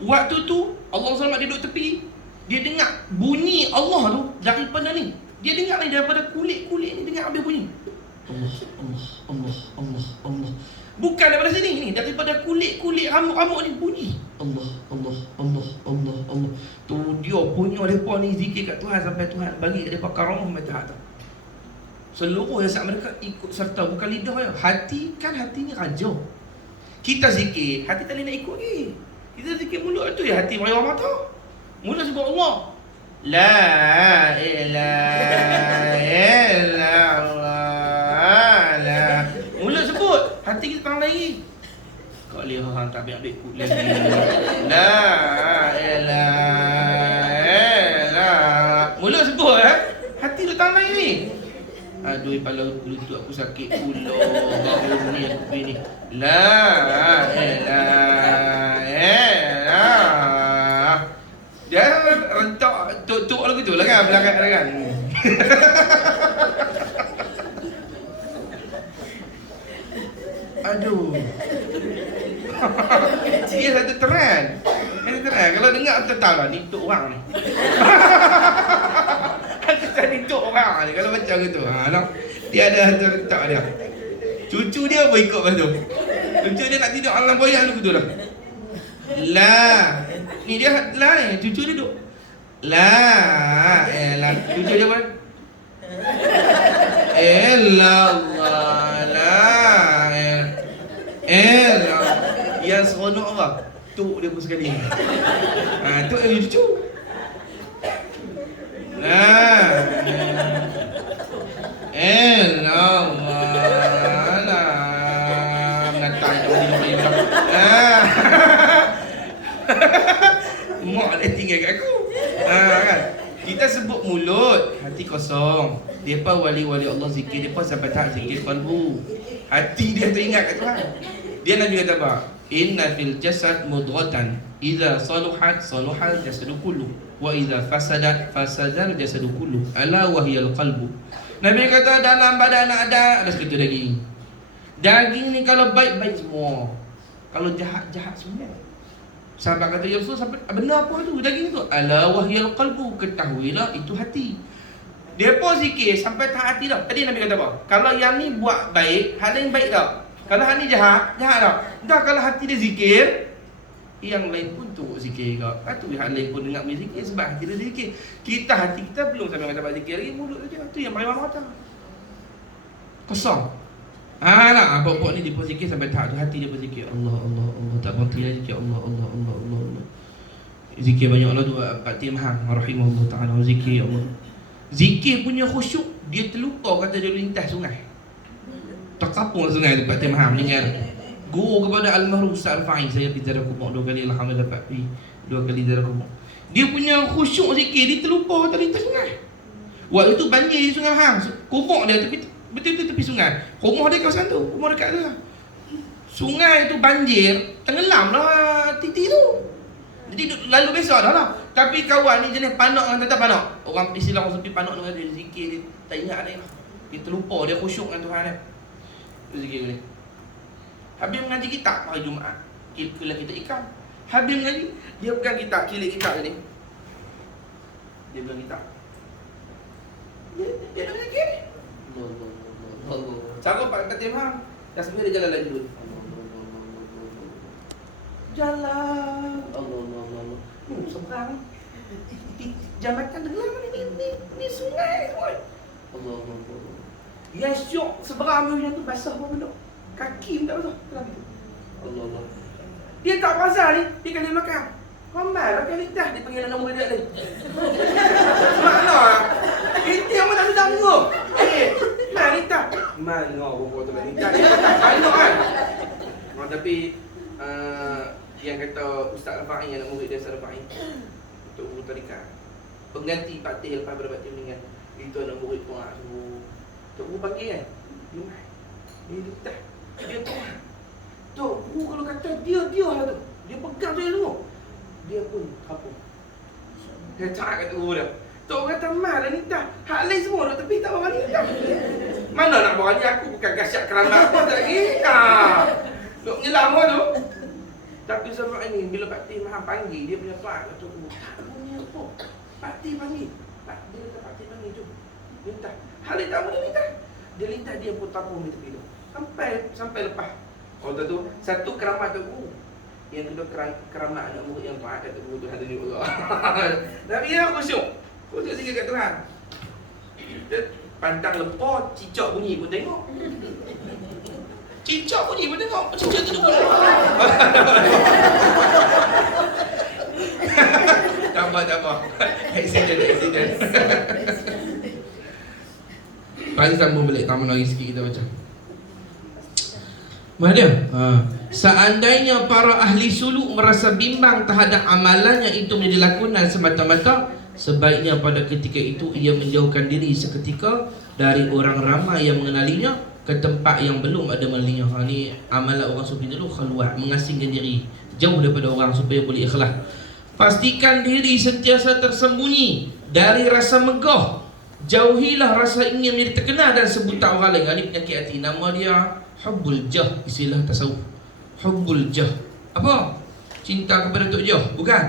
waktu tu Allah SWT dia duduk tepi. Dia dengar bunyi Allah tu daripada ni. Dia dengar ni daripada kulit-kulit ni dengar habis bunyi Allah, Allah, Allah, Allah, Allah. Bukan daripada sini ni, daripada kulit-kulit rambut-rambut ni bunyi Allah, Allah, Allah, Allah, Allah. Tu dia punya mereka ni zikir kat Tuhan sampai Tuhan bagi mereka karamah mata tu. Seluruh yang saat mereka ikut serta, bukan lidah ya. Hati kan, hati ni raja. Kita zikir, hati tak boleh nak ikut lagi. Kita zikir mulut tu ya, hati merayau mata. Mulut sebut Allah. La ilaha illallah. La. Mulut sebut, hati kita tangan lagi. Kau lihat hang tak ambil ikut lagi. La ilaha illallah. Mulut sebut hati tu tangan lagi ni. Aduh, kepala lutut aku sakit pula. Baru ni aku ni. La ilaha illallah. Dia rentak tok-tok lagu tu lah kan, belakang kan. Aduh. Dia satu trend. Kalau dengar aku tahu lah ni tok orang ni. Aku tadi tok orang ni kalau macam gitu. Dia ada satu rentak dia. Cucu dia pun ikut lepas tu. Cucu dia nak tidur alam boyang tu lah. La. Ni dia la ni, cucu dia duduk. La. Cucu dia pun. Allah. La. Yang seronok apa? Tok dia pun sekali. Tok dia cucu. La. Allah. Menatang dia ni. Mak dia tinggal kat aku. Kan? Kita sebut mulut, hati kosong. Depa wali-wali Allah zikir, depa sampai tahap zikir qalbu. Hati dia teringat kat Tuhan. Dia Nabi kata apa? Inna fil jasad mudghatan idza saluhat saluhal jasadu kullu wa idza fasadat fasadal jasadu kullu ala wa hiyal qalbu. Nabi kata dalam badan ada seketul daging. Daging ni kalau baik-baik semua, kalau jahat-jahat semua. Sahabat kata, ya Rasul, sampai benar apa tu daging tu? Ala wahyal qalbu, ketahuilah itu hati. Dia pun zikir sampai tak hati dah. Tadi Nabi kata apa? Kalau yang ni buat baik, hal lain baik tak? Kalau hal ni jahat tak? Dah kalau hati dia zikir, yang lain pun tu zikir kau. Itu hal lain pun dengar punya zikir sebab hati dia zikir. Kita hati kita belum sampai dapat zikir lagi, mulut saja. Tu yang paling mata. Kosong. Pokok ni dia pun zikir sampai tahap tu hati dia pun zikir Allah, Allah, Allah. Tak berhenti lagi zikir Allah, Allah, Allah, Allah, Allah. Zikir banyak Allah tu Pak Tim Hang rahimahullah ta'ala. Zikir Allah. Zikir punya khusyuk, dia terlupa kata dia lintas sungai. Terkapung sungai tu Pak Tim Hang meninggal. Guru kepada almarhum Ustaz Al-Fa'i. Saya pergi ziarah kubur 2 kali, alhamdulillah dapat pergi 2 kali ziarah kubur. Dia punya khusyuk zikir, dia terlupa kata lintas sungai. Waktu tu banjir di Sungai Hang. Kubur dia betul-betul tepi sungai. Rumah dia kawasan tu, rumah dekat tu lah. Sungai tu banjir, tenggelam lah titi tu. Jadi lalu besar dah lah. Tapi kawan ni jenis panak dengan tak panak. Orang istilah orang sepi panak dengan dia zikir, dia tak ingat dia. Dia terlupa, dia khusyuk dengan Tuhan dia. Dia zikir ni. Habis mengaji kitab hari Jumaat, kila kita ikan. Habis mengaji, dia pegang kitab, kilik kitab ni. Dia pegang kitab. Dia nak zikir ni. Allah. Cara Pak Tim Hang, dah sebenarnya dia jalan lagi dulu. Jalan. Allah. Seberang. Jambatan tenggelam ni sungai semua. Allah. Ya syok seberang macam tu basah pun belum. Kaki pun tak basah. Kenapa? Allah. Dia tak pasal ni, dia kena makan. Ramai pakai lidah, dia panggil nombor dia ni. Mana? Itu yang mana tak tanggung. Mana lidah? Mana pokok tu lah lidah. Dia tak banyak kan. Tapi yang kata Ustaz Al-Fa'i, yang nak murid dia Ustaz Al-Fa'i, untuk guru tarikat, pengganti Pak Tih lepas pada Pak Tih meninggal, itu anak murid pun suruh Tok Guru panggil kan, dia lidah, dia Tuhan. Tok Guru kalau kata dia lah tu, dia pegang dia semua, dia pun kapung. Dia cakap kata guru dia, Tok kata mal lah lidah, hak lain semua duduk tepi tak berani lidah. Mana nak berani, aku bukan gasyat kerana apa tak lagi. Duk menyelam orang tu. Tapi sebab ini, bila Pak Tih Maha panggil, dia punya tuan kata guru, tak punya apa. Pak Tih panggil, dia kata Pak Tih panggil tu. Minta, hal dia tak boleh minta. Dia lintas, dia pun tapung di tepi tu. Sampai lepas. Orang tu, satu keramat tu guru. Yang kedua keramat anak murid yang taat kata guru tu ada juga. Nabi dia khusyuk. Khusyuk sikit kat Tuhan. Dia pantang lepas, cicak bunyi pun tengok. Cicak bunyi pun tengok. Cicak tu pun tengok. Tak apa. Accident. Mari sambung balik tamu lagi sikit kita baca. Mana? Seandainya para ahli suluk merasa bimbang terhadap amalan yang itu menjadi lakonan semata-mata, sebaiknya pada ketika itu ia menjauhkan diri seketika dari orang ramai yang mengenalinya ke tempat yang belum ada mengenalinya. Ini amalan orang sufi dulu, khalwat, mengasingkan diri jauh daripada orang supaya boleh ikhlas. Pastikan diri sentiasa tersembunyi dari rasa megah. Jauhilah rasa ingin menjadi terkenal dan sebutan orang lain. Ini penyakit hati. Nama dia hubbul jah, istilah tasawuf. Hubbul jah. Apa? Cinta kepada Tok Jah? Bukan.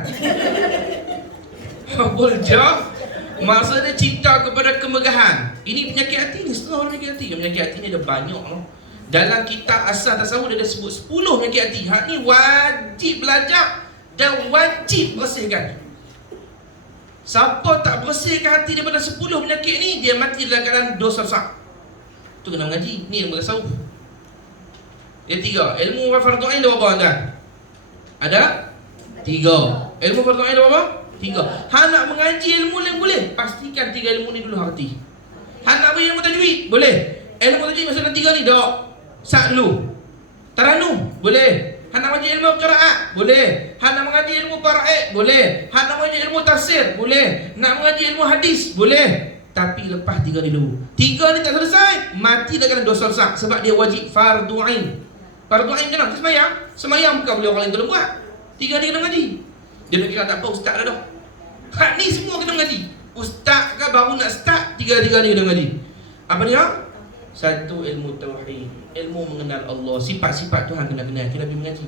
Hubbul jah maksudnya cinta kepada kemegahan. Ini penyakit hati ni, setengah orang penyakit hati. Penyakit hati ni ada banyak no? Dalam kitab asal tasawuf dia ada sebut 10 penyakit hati. Hak ni wajib belajar dan wajib bersihkan. Siapa tak bersihkan hati daripada 10 penyakit ni, dia mati dalam keadaan dosa besar. Tu kena mengaji. Ni ilmu tasawuf. Yang 3, ilmu fardu ain ada berapa anda? Ada 3. Ilmu fardu ain ada berapa? 3. Hang nak mengaji ilmu lain boleh, pastikan 3 ilmu ni dulu hati. Hang nak beri ilmu tajwid boleh. Ilmu tajwid maksudnya 3 ni dak. Sat dulu. Taranum boleh. Hang nak mengaji ilmu qiraat boleh. Hang nak mengaji ilmu faraid boleh. Hang nak mengaji ilmu tafsir boleh. Nak mengaji ilmu hadis boleh. Tapi lepas 3 ni dulu. 3 ni tak selesai, mati dengan dosa besar sebab dia wajib fardu ain. Fardu ain kena sembahyang. Sembahyang bukan boleh orang lain kena buat. 3 ni kena mengaji. Dia nak kira tak apa ustaz dah. Hak ni semua kena mengaji. Ustaz kan baru nak start, 3 ni kena mengaji. Apa dia? 1, ilmu tauhid, ilmu mengenal Allah, sifat-sifat Tuhan kena kenal, kena pergi mengaji.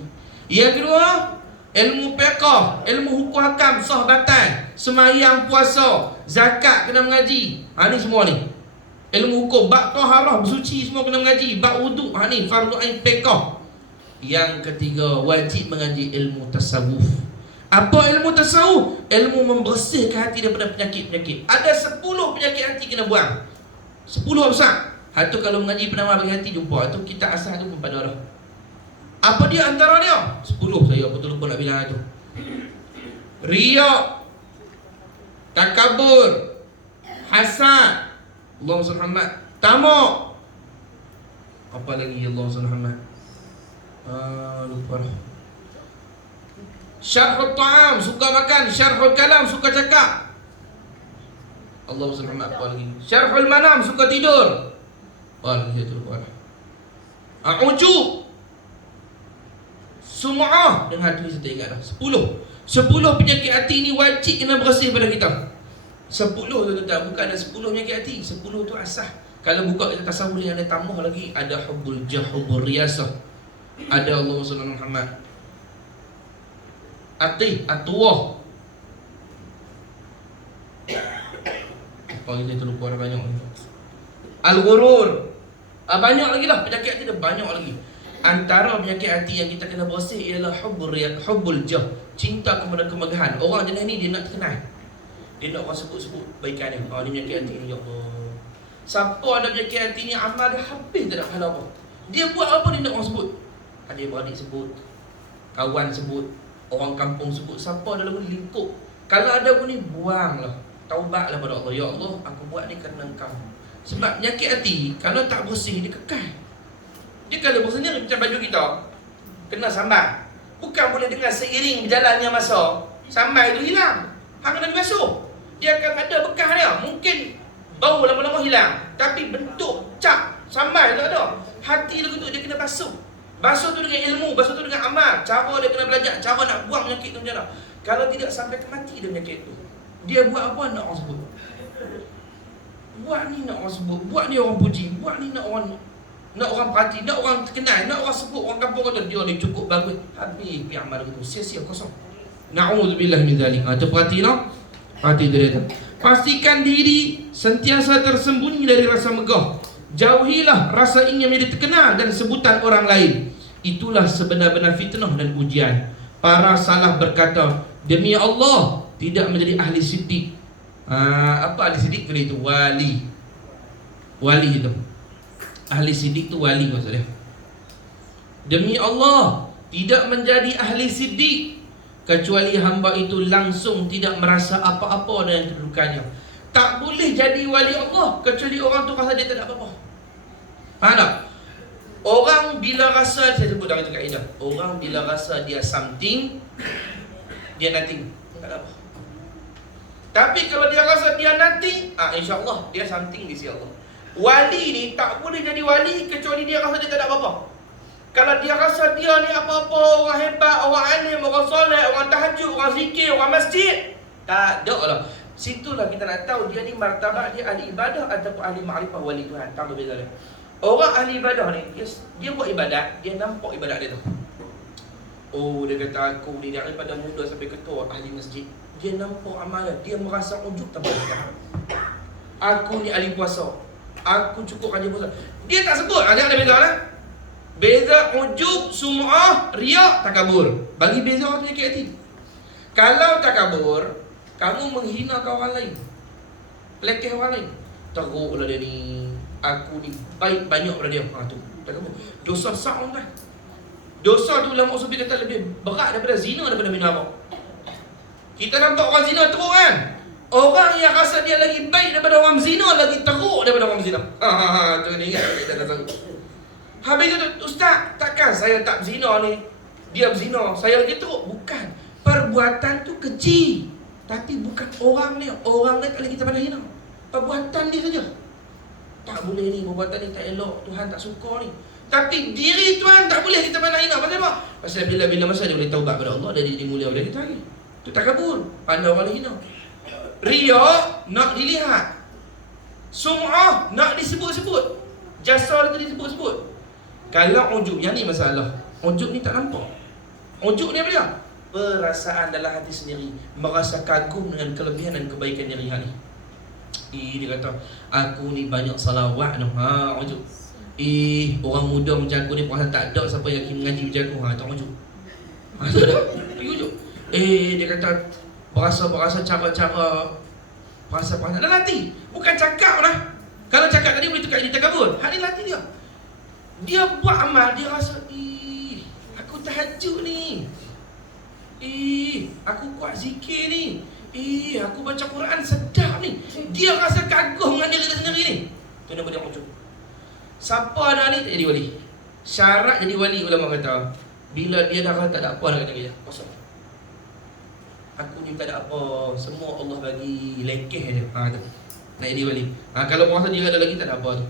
Yang kedua, ilmu fiqh, ilmu hukum hakam, sah batal, sembahyang, puasa, zakat kena mengaji. Ni semua ni. Ilmu hukum, bab taharah, bersuci semua kena mengaji, bab wuduk, ni fardu ain fiqh. Yang ketiga, wajib mengaji ilmu tasawuf. Apa ilmu tasawuf? Ilmu membersihkan hati daripada penyakit-penyakit. Ada 10 penyakit hati kena buang. 10 besar. Hatu kalau mengaji penawar bagi hati jumpa. Hatu kita asal tu pun pada dah. Apa dia antara dia? 10 saya betul lupa nak bilang itu. Riya, takabur, hasad, Allahumma salli Muhammad, tamak. Apa lagi Allahumma salli Muhammad? Lupa dah. Syarhul ta'am, suka makan. Syarhul kalam, suka cakap. Allahumma salli Muhammad. Apa lagi? Syarhul manam, suka tidur. Lagi satu lupa dah. Ujub, sum'ah, dengan hati saya tak ingat dah. 10 penyakit hati ni wajib kena bersih pada kita. 10 tu tuan-tuan, bukan ada 10 penyakit hati. 10 tu asah. Kalau buka kita tasawuf yang ada tambah lagi, ada hubbul jah, hubbul riyasah, ada Allahumma salli Muhammad, at-tuwah. Apa lagi saya terlupa dah banyak. Al-ghurur. Banyak lagi lah penyakit hati dah, banyak lagi. Antara penyakit hati yang kita kena bersih ialah hubbul jah, cinta kepada kemegahan. Orang jenis ni dia nak terkenal. Dia nak orang sebut-sebut baikan dia. Ni penyakit hati ni, ya Allah. Siapa ada penyakit hati ni, amal dia habis tak ada pahala apa. Dia buat apa dia nak orang sebut. Adik-beradik sebut, kawan sebut, orang kampung sebut, siapa dalam ni lingkup. Kalau ada pun ni, buanglah. Taubatlah pada Allah. Ya Allah, aku buat ni kerana Engkau. Sebab penyakit hati, kalau tak bersih, dia kekal. Dia kalau bersihnya macam baju kita, kena sambar. Bukan boleh dengan seiring berjalannya masa, sambar itu hilang. Hang kena dibasuh. Dia akan ada bekas dia. Mungkin bau lama-lama hilang, tapi bentuk cap sambar tu ada. Hati dia tu dia kena basuh. Basuh tu dengan ilmu, basuh tu dengan amal. Cara dia kena belajar, cara nak buang penyakit tu macam mana. Kalau tidak sampai ke mati dia penyakit tu. Dia buat apa nak orang sebut. Buat ni nak orang sebut, buat ni orang puji, buat ni nak orang perhati, nak orang terkenal, nak orang sebut, orang kampung kata dia ni cukup bagus. Habis pergi amal gitu, sia-sia kosong. Na'udzubillah min zalik. Tu perhati no? Perhati dia tu. Pastikan diri sentiasa tersembunyi dari rasa megah. Jauhilah rasa ingin menjadi terkenal dan sebutan orang lain. Itulah sebenar-benar fitnah dan ujian. Para salaf berkata, demi Allah, tidak menjadi ahli siddiq. Apa ahli siddiq itu? Wali. Wali itu. Ahli siddiq itu wali maksudnya. Demi Allah, tidak menjadi ahli siddiq kecuali hamba itu langsung tidak merasa apa-apa dengan kedudukannya. Tak boleh jadi wali Allah kecuali orang tu rasa dia tak ada apa-apa. Faham tak? Orang bila rasa, saya sebut dalam itu kaedah, orang bila rasa dia something, dia nothing, tak ada apa. Tapi kalau dia rasa dia nothing, insya-Allah dia something di sisi Allah. Wali ni tak boleh jadi wali kecuali dia rasa dia tak ada apa-apa. Kalau dia rasa dia ni apa-apa, orang hebat, orang alim, orang soleh, orang tahajud, orang zikir, orang masjid, tak ada lah. Situlah kita nak tahu dia ni martabat dia ahli ibadah ataupun ahli makrifah wali Tuhan. Tahu beza dia. Orang ahli ibadah ni, dia buat ibadat, dia nampak ibadat dia tu. Oh, dia kata aku ni daripada muda sampai ketua ahli masjid. Dia nampak amalan, dia merasa ujub tanpa sekarang. Aku ni ahli puasa, aku cukup ahli puasa. Dia tak sebut, dia ada beza lah. Beza ujub, sum'ah, riak, takabur. Bagi beza orang tu sakit hati. Kalau takabur, kamu menghina orang lain, pelekeh orang lain, teruklah dia ni, aku ni baik banyak pada dia. Tu takabur. Dosa besar orang kan. Dosa tu ulama usul kata lebih berat daripada zina, daripada minum arak. Kita nampak orang zina teruk kan? Orang yang rasa dia lagi baik daripada orang zina lagi teruk daripada orang zina. Tu ni ingat kita dah tahu. Habis tu, ustaz, takkan saya tak berzina ni, dia berzina, saya lagi teruk? Bukan. Perbuatan tu kecil, tapi bukan orang ni. Orang ni tak boleh kita pandang hina. Perbuatan dia saja. Tak boleh ni, perbuatan ni tak elok, Tuhan tak suka ni. Tapi diri Tuhan tak boleh kita pandang hina. Pasal apa? Pasal bila-bila masa dia boleh taubat pada Allah, dia mulia pada kita lagi. Itu takabur, pandang orang hina. Riya nak dilihat, sum'ah nak disebut-sebut, jasa itu disebut-sebut. Kalau ujub, yang ni masalah. Ujub ni tak nampak. Ujub ni apa dia? Perasaan dalam hati sendiri, merasa kagum dengan kelebihan dan kebaikan diri ni. Dia kata, aku ni banyak salawat noh. Ujub. Orang muda macam aku ni perasaan tak ada siapa yang mengaji macam aku. Tak ujub. Tu dah. Ujub. Dia kata berasa cara-cara, perasaan dalam hati. Bukan cakap lah. Kalau cakap tadi boleh tukar jadi takabur. Hak ni hati dia. Dia buat amal, dia rasa, aku tahajud ni, aku kuat zikir ni, aku baca Quran sedap ni. Dia rasa kagum dengan diri dia sendiri ni. Itu nama dia ujub. Siapa dah ni tak jadi wali. Syarat jadi wali, ulama kata, bila dia dah rasa tak ada apa dengan diri dia, kosong. Aku ni tak ada apa, semua Allah bagi, lekeh je. Tu nak jadi wali. Kalau merasa dia ada lagi, tak ada apa tu.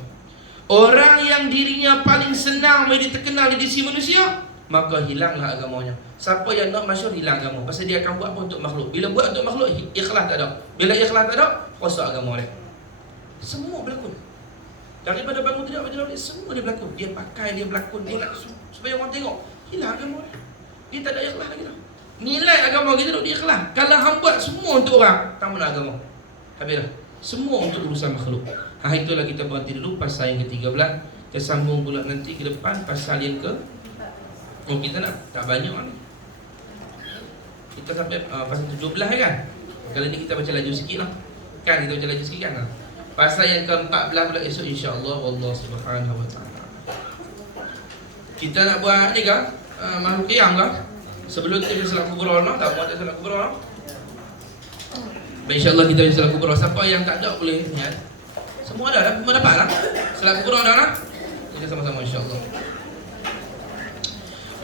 Orang yang dirinya paling senang menjadi terkenal di sisi manusia, maka hilanglah agamanya. Siapa yang nak masyhur, hilang agama. Pasal dia akan buat apa untuk makhluk. Bila buat untuk makhluk, ikhlas tak ada. Bila ikhlas tak ada, rosak agama dia. Semua berlakon. Daripada bangun tidur baca doa, semua dia berlakon. Dia pakai, dia berlakon, dia nak supaya orang tengok. Hilang agama dia. Dia tak ada ikhlas lagi dah. Nilai agama kita tu dia ikhlas. Kalau hang buat semua untuk orang, tak mana agama. Habis dah. Semua untuk urusan makhluk. Itulah kita berhenti dulu pasal yang ke-13. Kita sambung pula nanti ke depan pasal yang ke, kita nak tak banyak ni. Kita sampai pasal 17 kan. Kali ni kita baca laju sikit lah. Kan kita baca laju sikit kan. Pasal yang ke-14 pula esok insya-Allah, wallahu subhanahu wa ta'ala. Kita nak buat ni ke? Makhluk qiyam ke? Sebelum kita salat kubur lah, tak buat salat kubur lah. InsyaAllah kita salat kubur. Siapa yang tak ada boleh niat. Semua ada, semua dapat lah. Salat kubur ada lah. Kita sama-sama insyaAllah.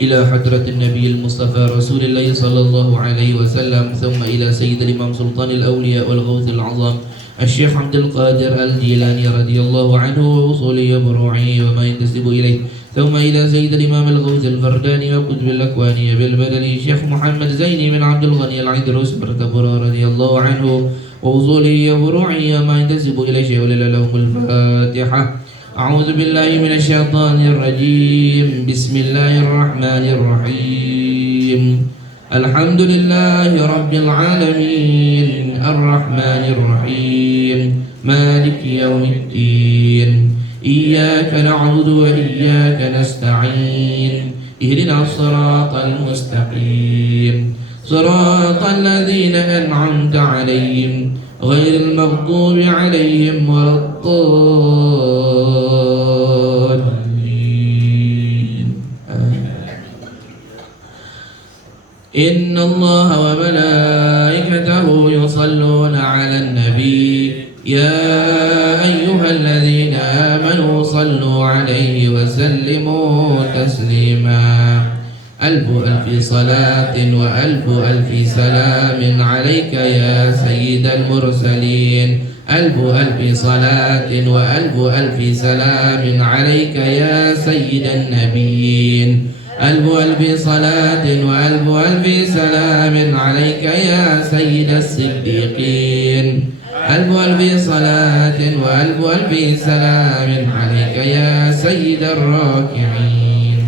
Ila hadratin Nabi al-Mustafa Rasulullah sallallahu alaihi wasallam, thumma ila Sayyid al-Imam Sultan al-Awliya wal-Ghawth al-Azam Al-Syekh Abdul Qadir Al-Jilani radhiyallahu anhu wa usuli yabru'i wa ma yantasibu ilayh, thumma ila Sayyid al-Imam al-Ghawth al-Fardani wa Qutb al-Akwani bil-Badali Syekh Muhammad Zaini bin Abdul Ghani al-Idrus Bartabura radhiyallahu anhu wa usuli yabru'i wa ma yantasibu ilayh. Lahumul Fatihah. أعوذ بالله من الشيطان الرجيم. بسم الله الرحمن الرحيم. الحمد لله رب العالمين الرحمن الرحيم مالك يوم الدين إياك نعبد وإياك نستعين اهدنا الصراط المستقيم صراط الذين أنعمت عليهم غير المغضوب عليهم ولا الضالين. إن الله وملائكته يصلون على النبي يا أيها الذين آمنوا صلوا عليه وسلموا تسليما. ألف ألف صلاة وألف ألف سلام عليك يا سيد المرسلين. ألف ألف صلاة وألف ألف سلام عليك يا سيد النبيين. ألف ألف صلاة وألف ألف سلام عليك يا سيد الصديقين. ألف ألف صلاة وألف ألف سلام عليك يا سيد الراكعين.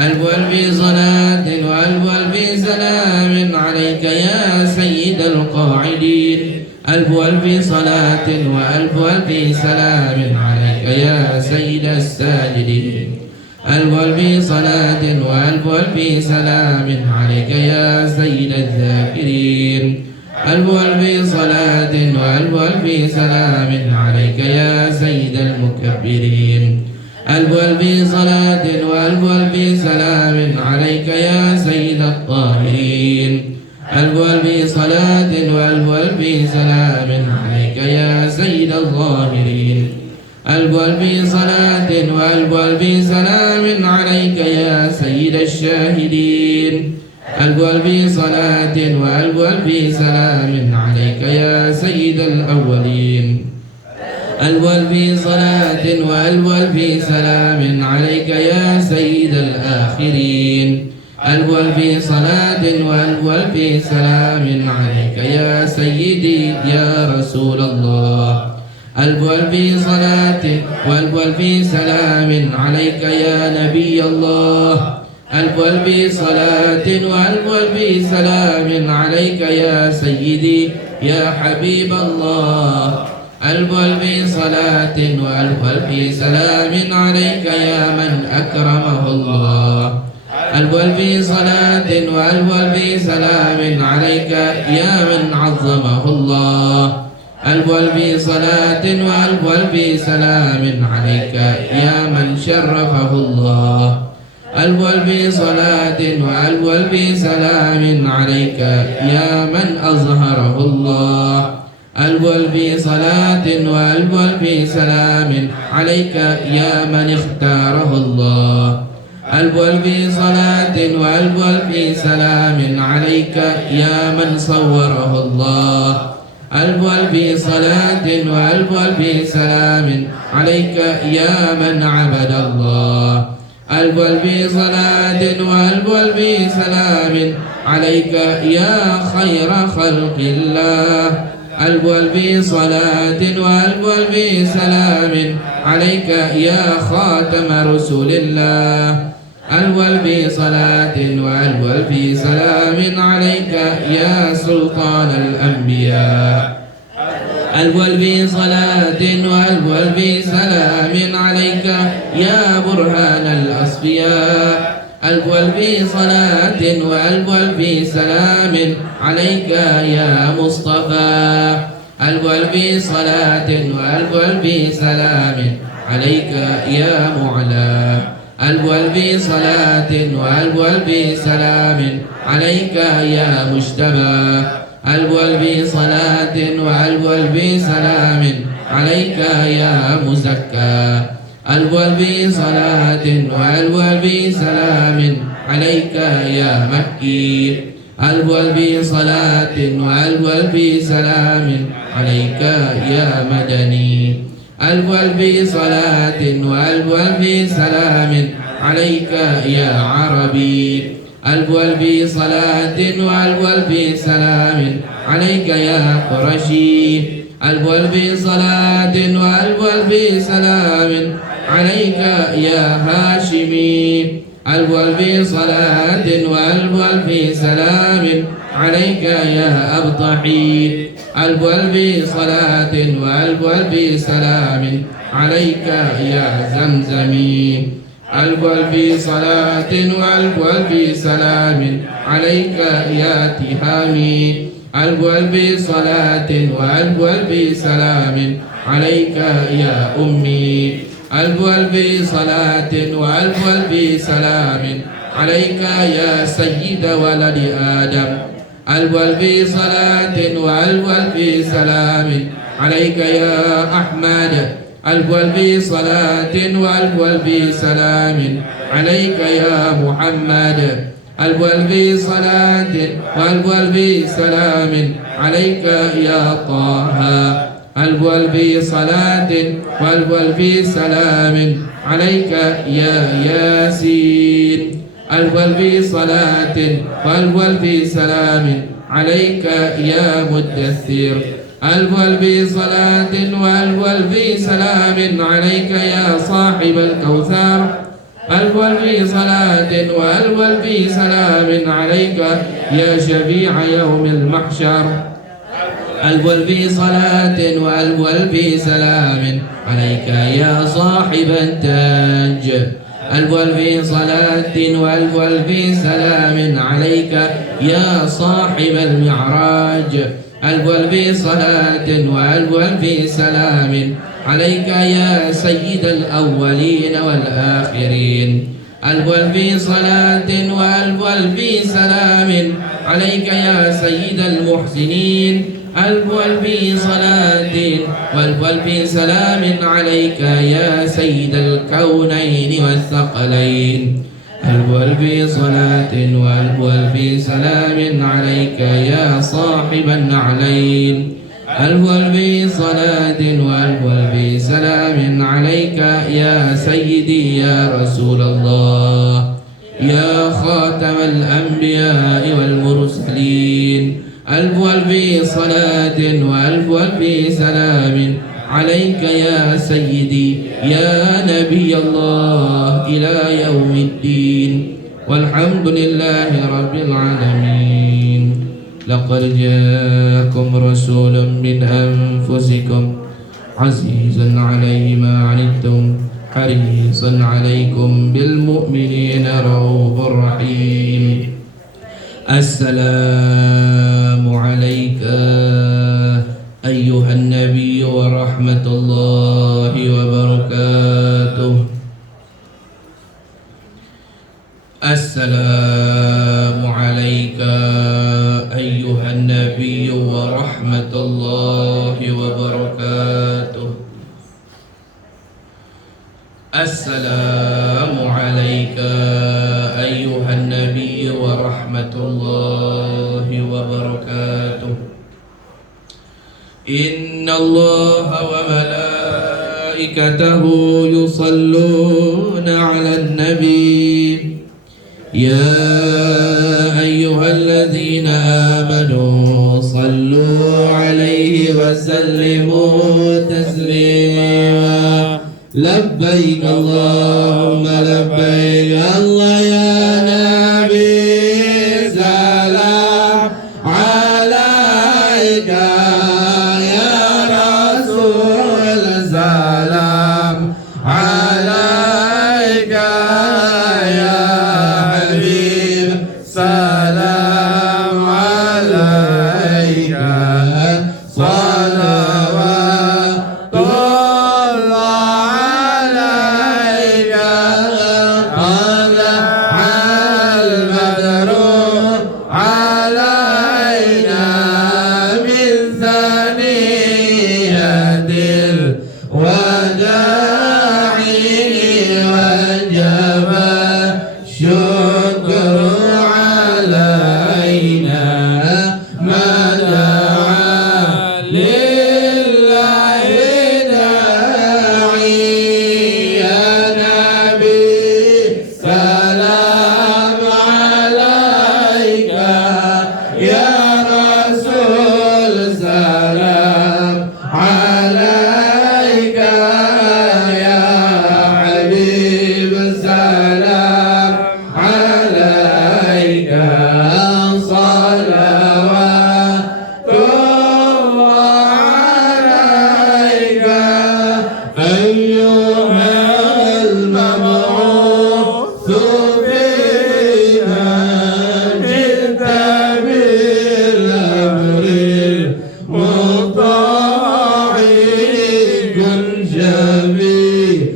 ألف ألف صلاة وألف ألف سلام عليك يا سيد القاعدين. ألف ألف صلاة وألف ألف سلام عليك يا سيد الساجدين. ألف ألف صلاة وألف ألف سلام عليك يا سيد الذاكرين. ألف ألف صلاة وألف ألف سلام عليك يا سيد المكبرين. ألف ألف صلاة وألف ألف سلام عليك يا سيد الطاهرين. ألف ألف صلاة وألف ألف سلام عليك يا سيد الظاهرين. ألف ألف صلاة وألف ألف سلام عليك يا سيد الشاهدين. ألف ألف صلاة وألف ألف سلام عليك يا سيد الأولين. ألف ألف صلاة وألف ألف سلام عليك يا سيد الآخرين. ألف ألف صلاة وألف ألف سلام عليك يا سيدي يا رسول الله. ألف ألف صلاة وألف ألف سلام عليك يا نبي الله. ألف ألف صلاة وألف ألف سلام عليك يا سيدي يا حبيب الله. ألف ألف صلاة وألف ألف سلام عليك يا من أكرمه الله. ألف ألف صلاة وألف ألف سلام عليك يا من عظمه الله. ألف ألف صلاة وألف ألف سلام عليك يا من شرفه الله. ألف ألف صلاة وألف ألف سلام عليك يا من أظهره الله. ألف ألف صلاة وألف ألف سلام عليك يا من اختاره الله. ألف ألف صلاة وألف ألف سلام عليك يا من صوره الله. ألف ألف صلاة وألف ألف سلام عليك يا من عبد الله. ألف ألف صلاة وألف ألف سلام عليك يا خير خلق الله. ألف ألف صلاة وألف ألف سلام عليك يا خاتم رسول الله. ألف ألف صلاة وألف ألف سلام عليك يا سلطان الأنبياء. ألف ألف صلاة وألف ألف سلام عليك يا برهان الأصفياء. ألف ألف صلاة وألف ألف سلام عليك يا مصطفى. ألف ألف صلاة وألف ألف سلام عليك يا معلى. ألف ألف صلاة وألف ألف سلام عليك يا مجتبى. ألف ألف صلاة وألف ألف سلام عليك يا مزكى. ألف ألف صلاة وألف ألف سلام عليك يا مكي. ألف ألف صلاة وألف ألف سلام عليك يا مدني. ألف ألف صلاة وألف ألف سلام عليك يا عربي. ألف ألف صلاة وألف ألف سلام عليك يا قرشي. ألف ألف صلاة وألف ألف سلام عليك يا هاشمي. ألف ألف صلاة وألف ألف سلام عليك يا أبطحي. ألف ألف صلاة وألف ألف سلام عليك يا زمزمي. ألف ألف صلاة وألف ألف سلام عليك يا تهامي ألف ألف صلاة وألف ألف سلام عليك يا أمي ألف ألف صلاة وألف ألف سلام عليك يا سيد ولد آدم ألف ألف صلاة وألف ألف سلام عليك يا أحمد ألف ألف صلاة وألف ألف سلام عليك يا محمد ألف ألف صلاة وألف ألف سلام عليك يا طه ألف ألف صلاة وألف ألف سلام عليك يا ياسين ألف ألف صلاة وألف ألف سلام عليك يا مدثر ألف ألف صلاة وألف ألف سلام عليك يا صاحب الكوثر ألف ألف صلاة وألف ألف سلام عليك يا شفيع يوم المحشر ألف ألف صلاة وألف ألف سلام عليك يا صاحب التاج ألف ألف صلاة وألف ألف سلام عليك يا صاحب المعراج ألف ألف صلاة وألف ألف سلام عليك يا سيد الأولين والآخرين ألف ألف صلاة وألف ألف سلام عليك يا سيد المحسنين ألف ألف صلاة وألف ألف سلام عليك يا سيد الكونين والثقلين ألف ألف صلاة وألف ألف سلام عليك يا صاحب النعلين ألف ألف صلاة وألف ألف سلام عليك يا سيدي يا رسول الله يا خاتم الأنبياء والمرسلين ألف ألف صلاة وألف ألف سلام عليك يا سيدي يا نبي الله إلى يوم الدين والحمد لله رب العالمين لقد جاءكم رسول من أنفسكم عزيز عليه ما عنتم حريص عليكم بالمؤمنين رؤوف رحيم السلام عليك أيها النبي ورحمة الله وبركاته السلام عليك أيها النبي ورحمة الله وبركاته السلام عليك أيها النبي ورحمة الله وبركاته إن الله وملائكته يصلون على النبي يا أيها الذين آمنوا صلوا عليه وسلموا تسليما لبيك اللهم لبيك الله يا نبي سلام عليك يا رسول سلام عليك يا حبيب سلام عليك صلوات علينا ما دعا مطاع كن شفيعي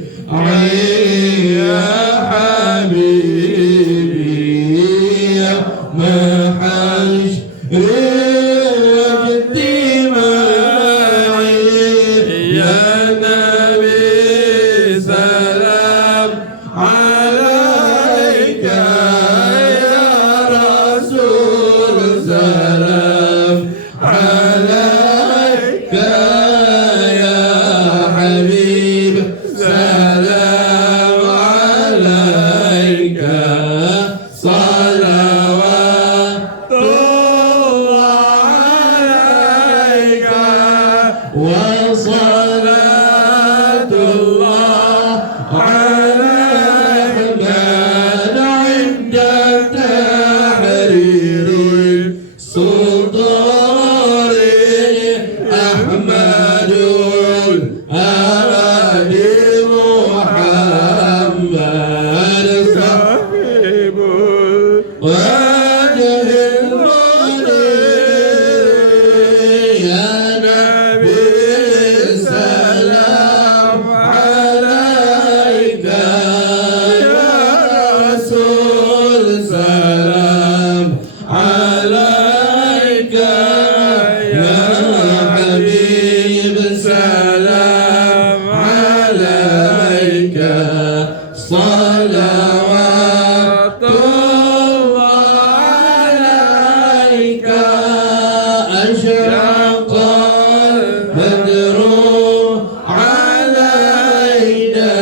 يا حبيبي يا محشري وصلاة الله على أحمد عند تحرير الصدور أحمد الهادي محمد صاحب وجه المنير يا نبي سلام عليك يا رسول سلام عليك يا حبيب سلام عليك صلوات الله عليك أشرق البدر علينا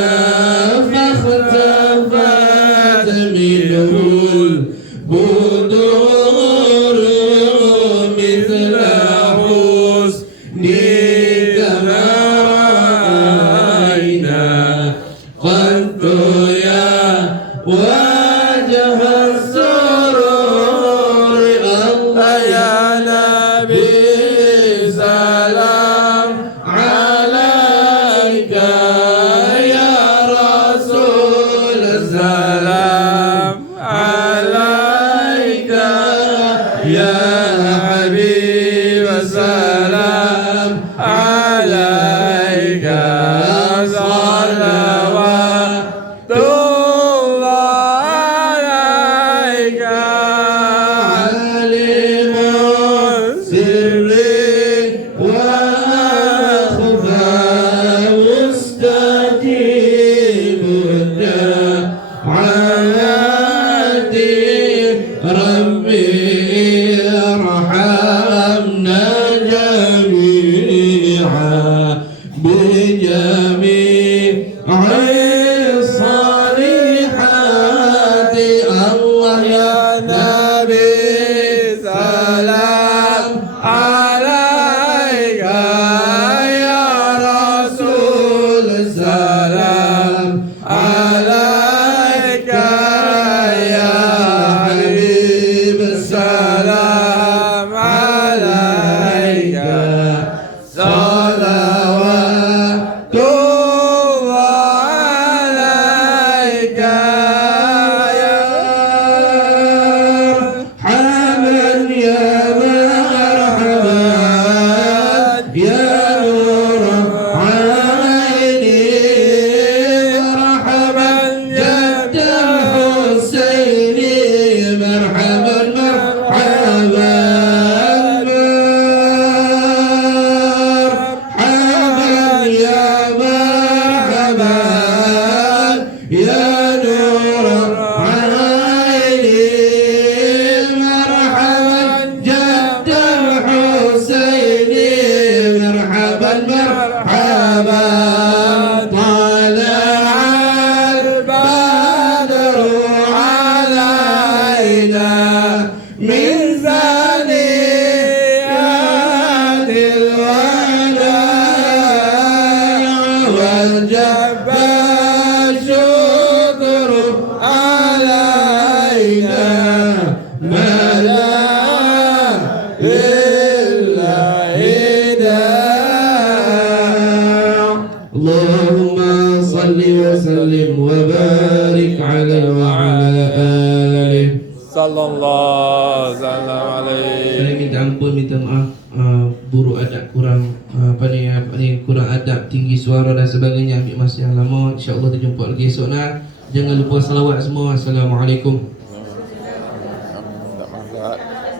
فاختفت منه البدور مثل حسنك ما رأينا قد يا وجه السرور الله يا نبي سلام عليك يا رسول سلام عليك يا حبيب سلام عليك صلوات الله عليك علم سري وأخفى مستجيب الدعوات ربي ارحمنا جميعا بجميع الصالحات الله يا نبي سلام عليك يا رسول سلام عليك يا حبيب سلام عليك صلوات الله عليك يا مرحبا يا مرحبا يا نور عيني مرحبا جد الحسين مرحبا مرحبا مرحبا يا مرحبا يا نور عيني مرحبا جد الحسين مرحبا مرحبا طلع البدر علينا من ثنيات الوداع وجب الشكر علينا ما لا إلا إله اللهم صل وسلم وبارك عليه وعلى آله. Sallallahu alaihi wasallam. Saya minta ampun, minta maaf buruk adab, kurang kurang adab, tinggi suara dan sebagainya, ambil masa yang lama. InsyaAllah kita jumpa lagi esok nak. Jangan lupa salawat semua. Assalamualaikum. Tak masalah.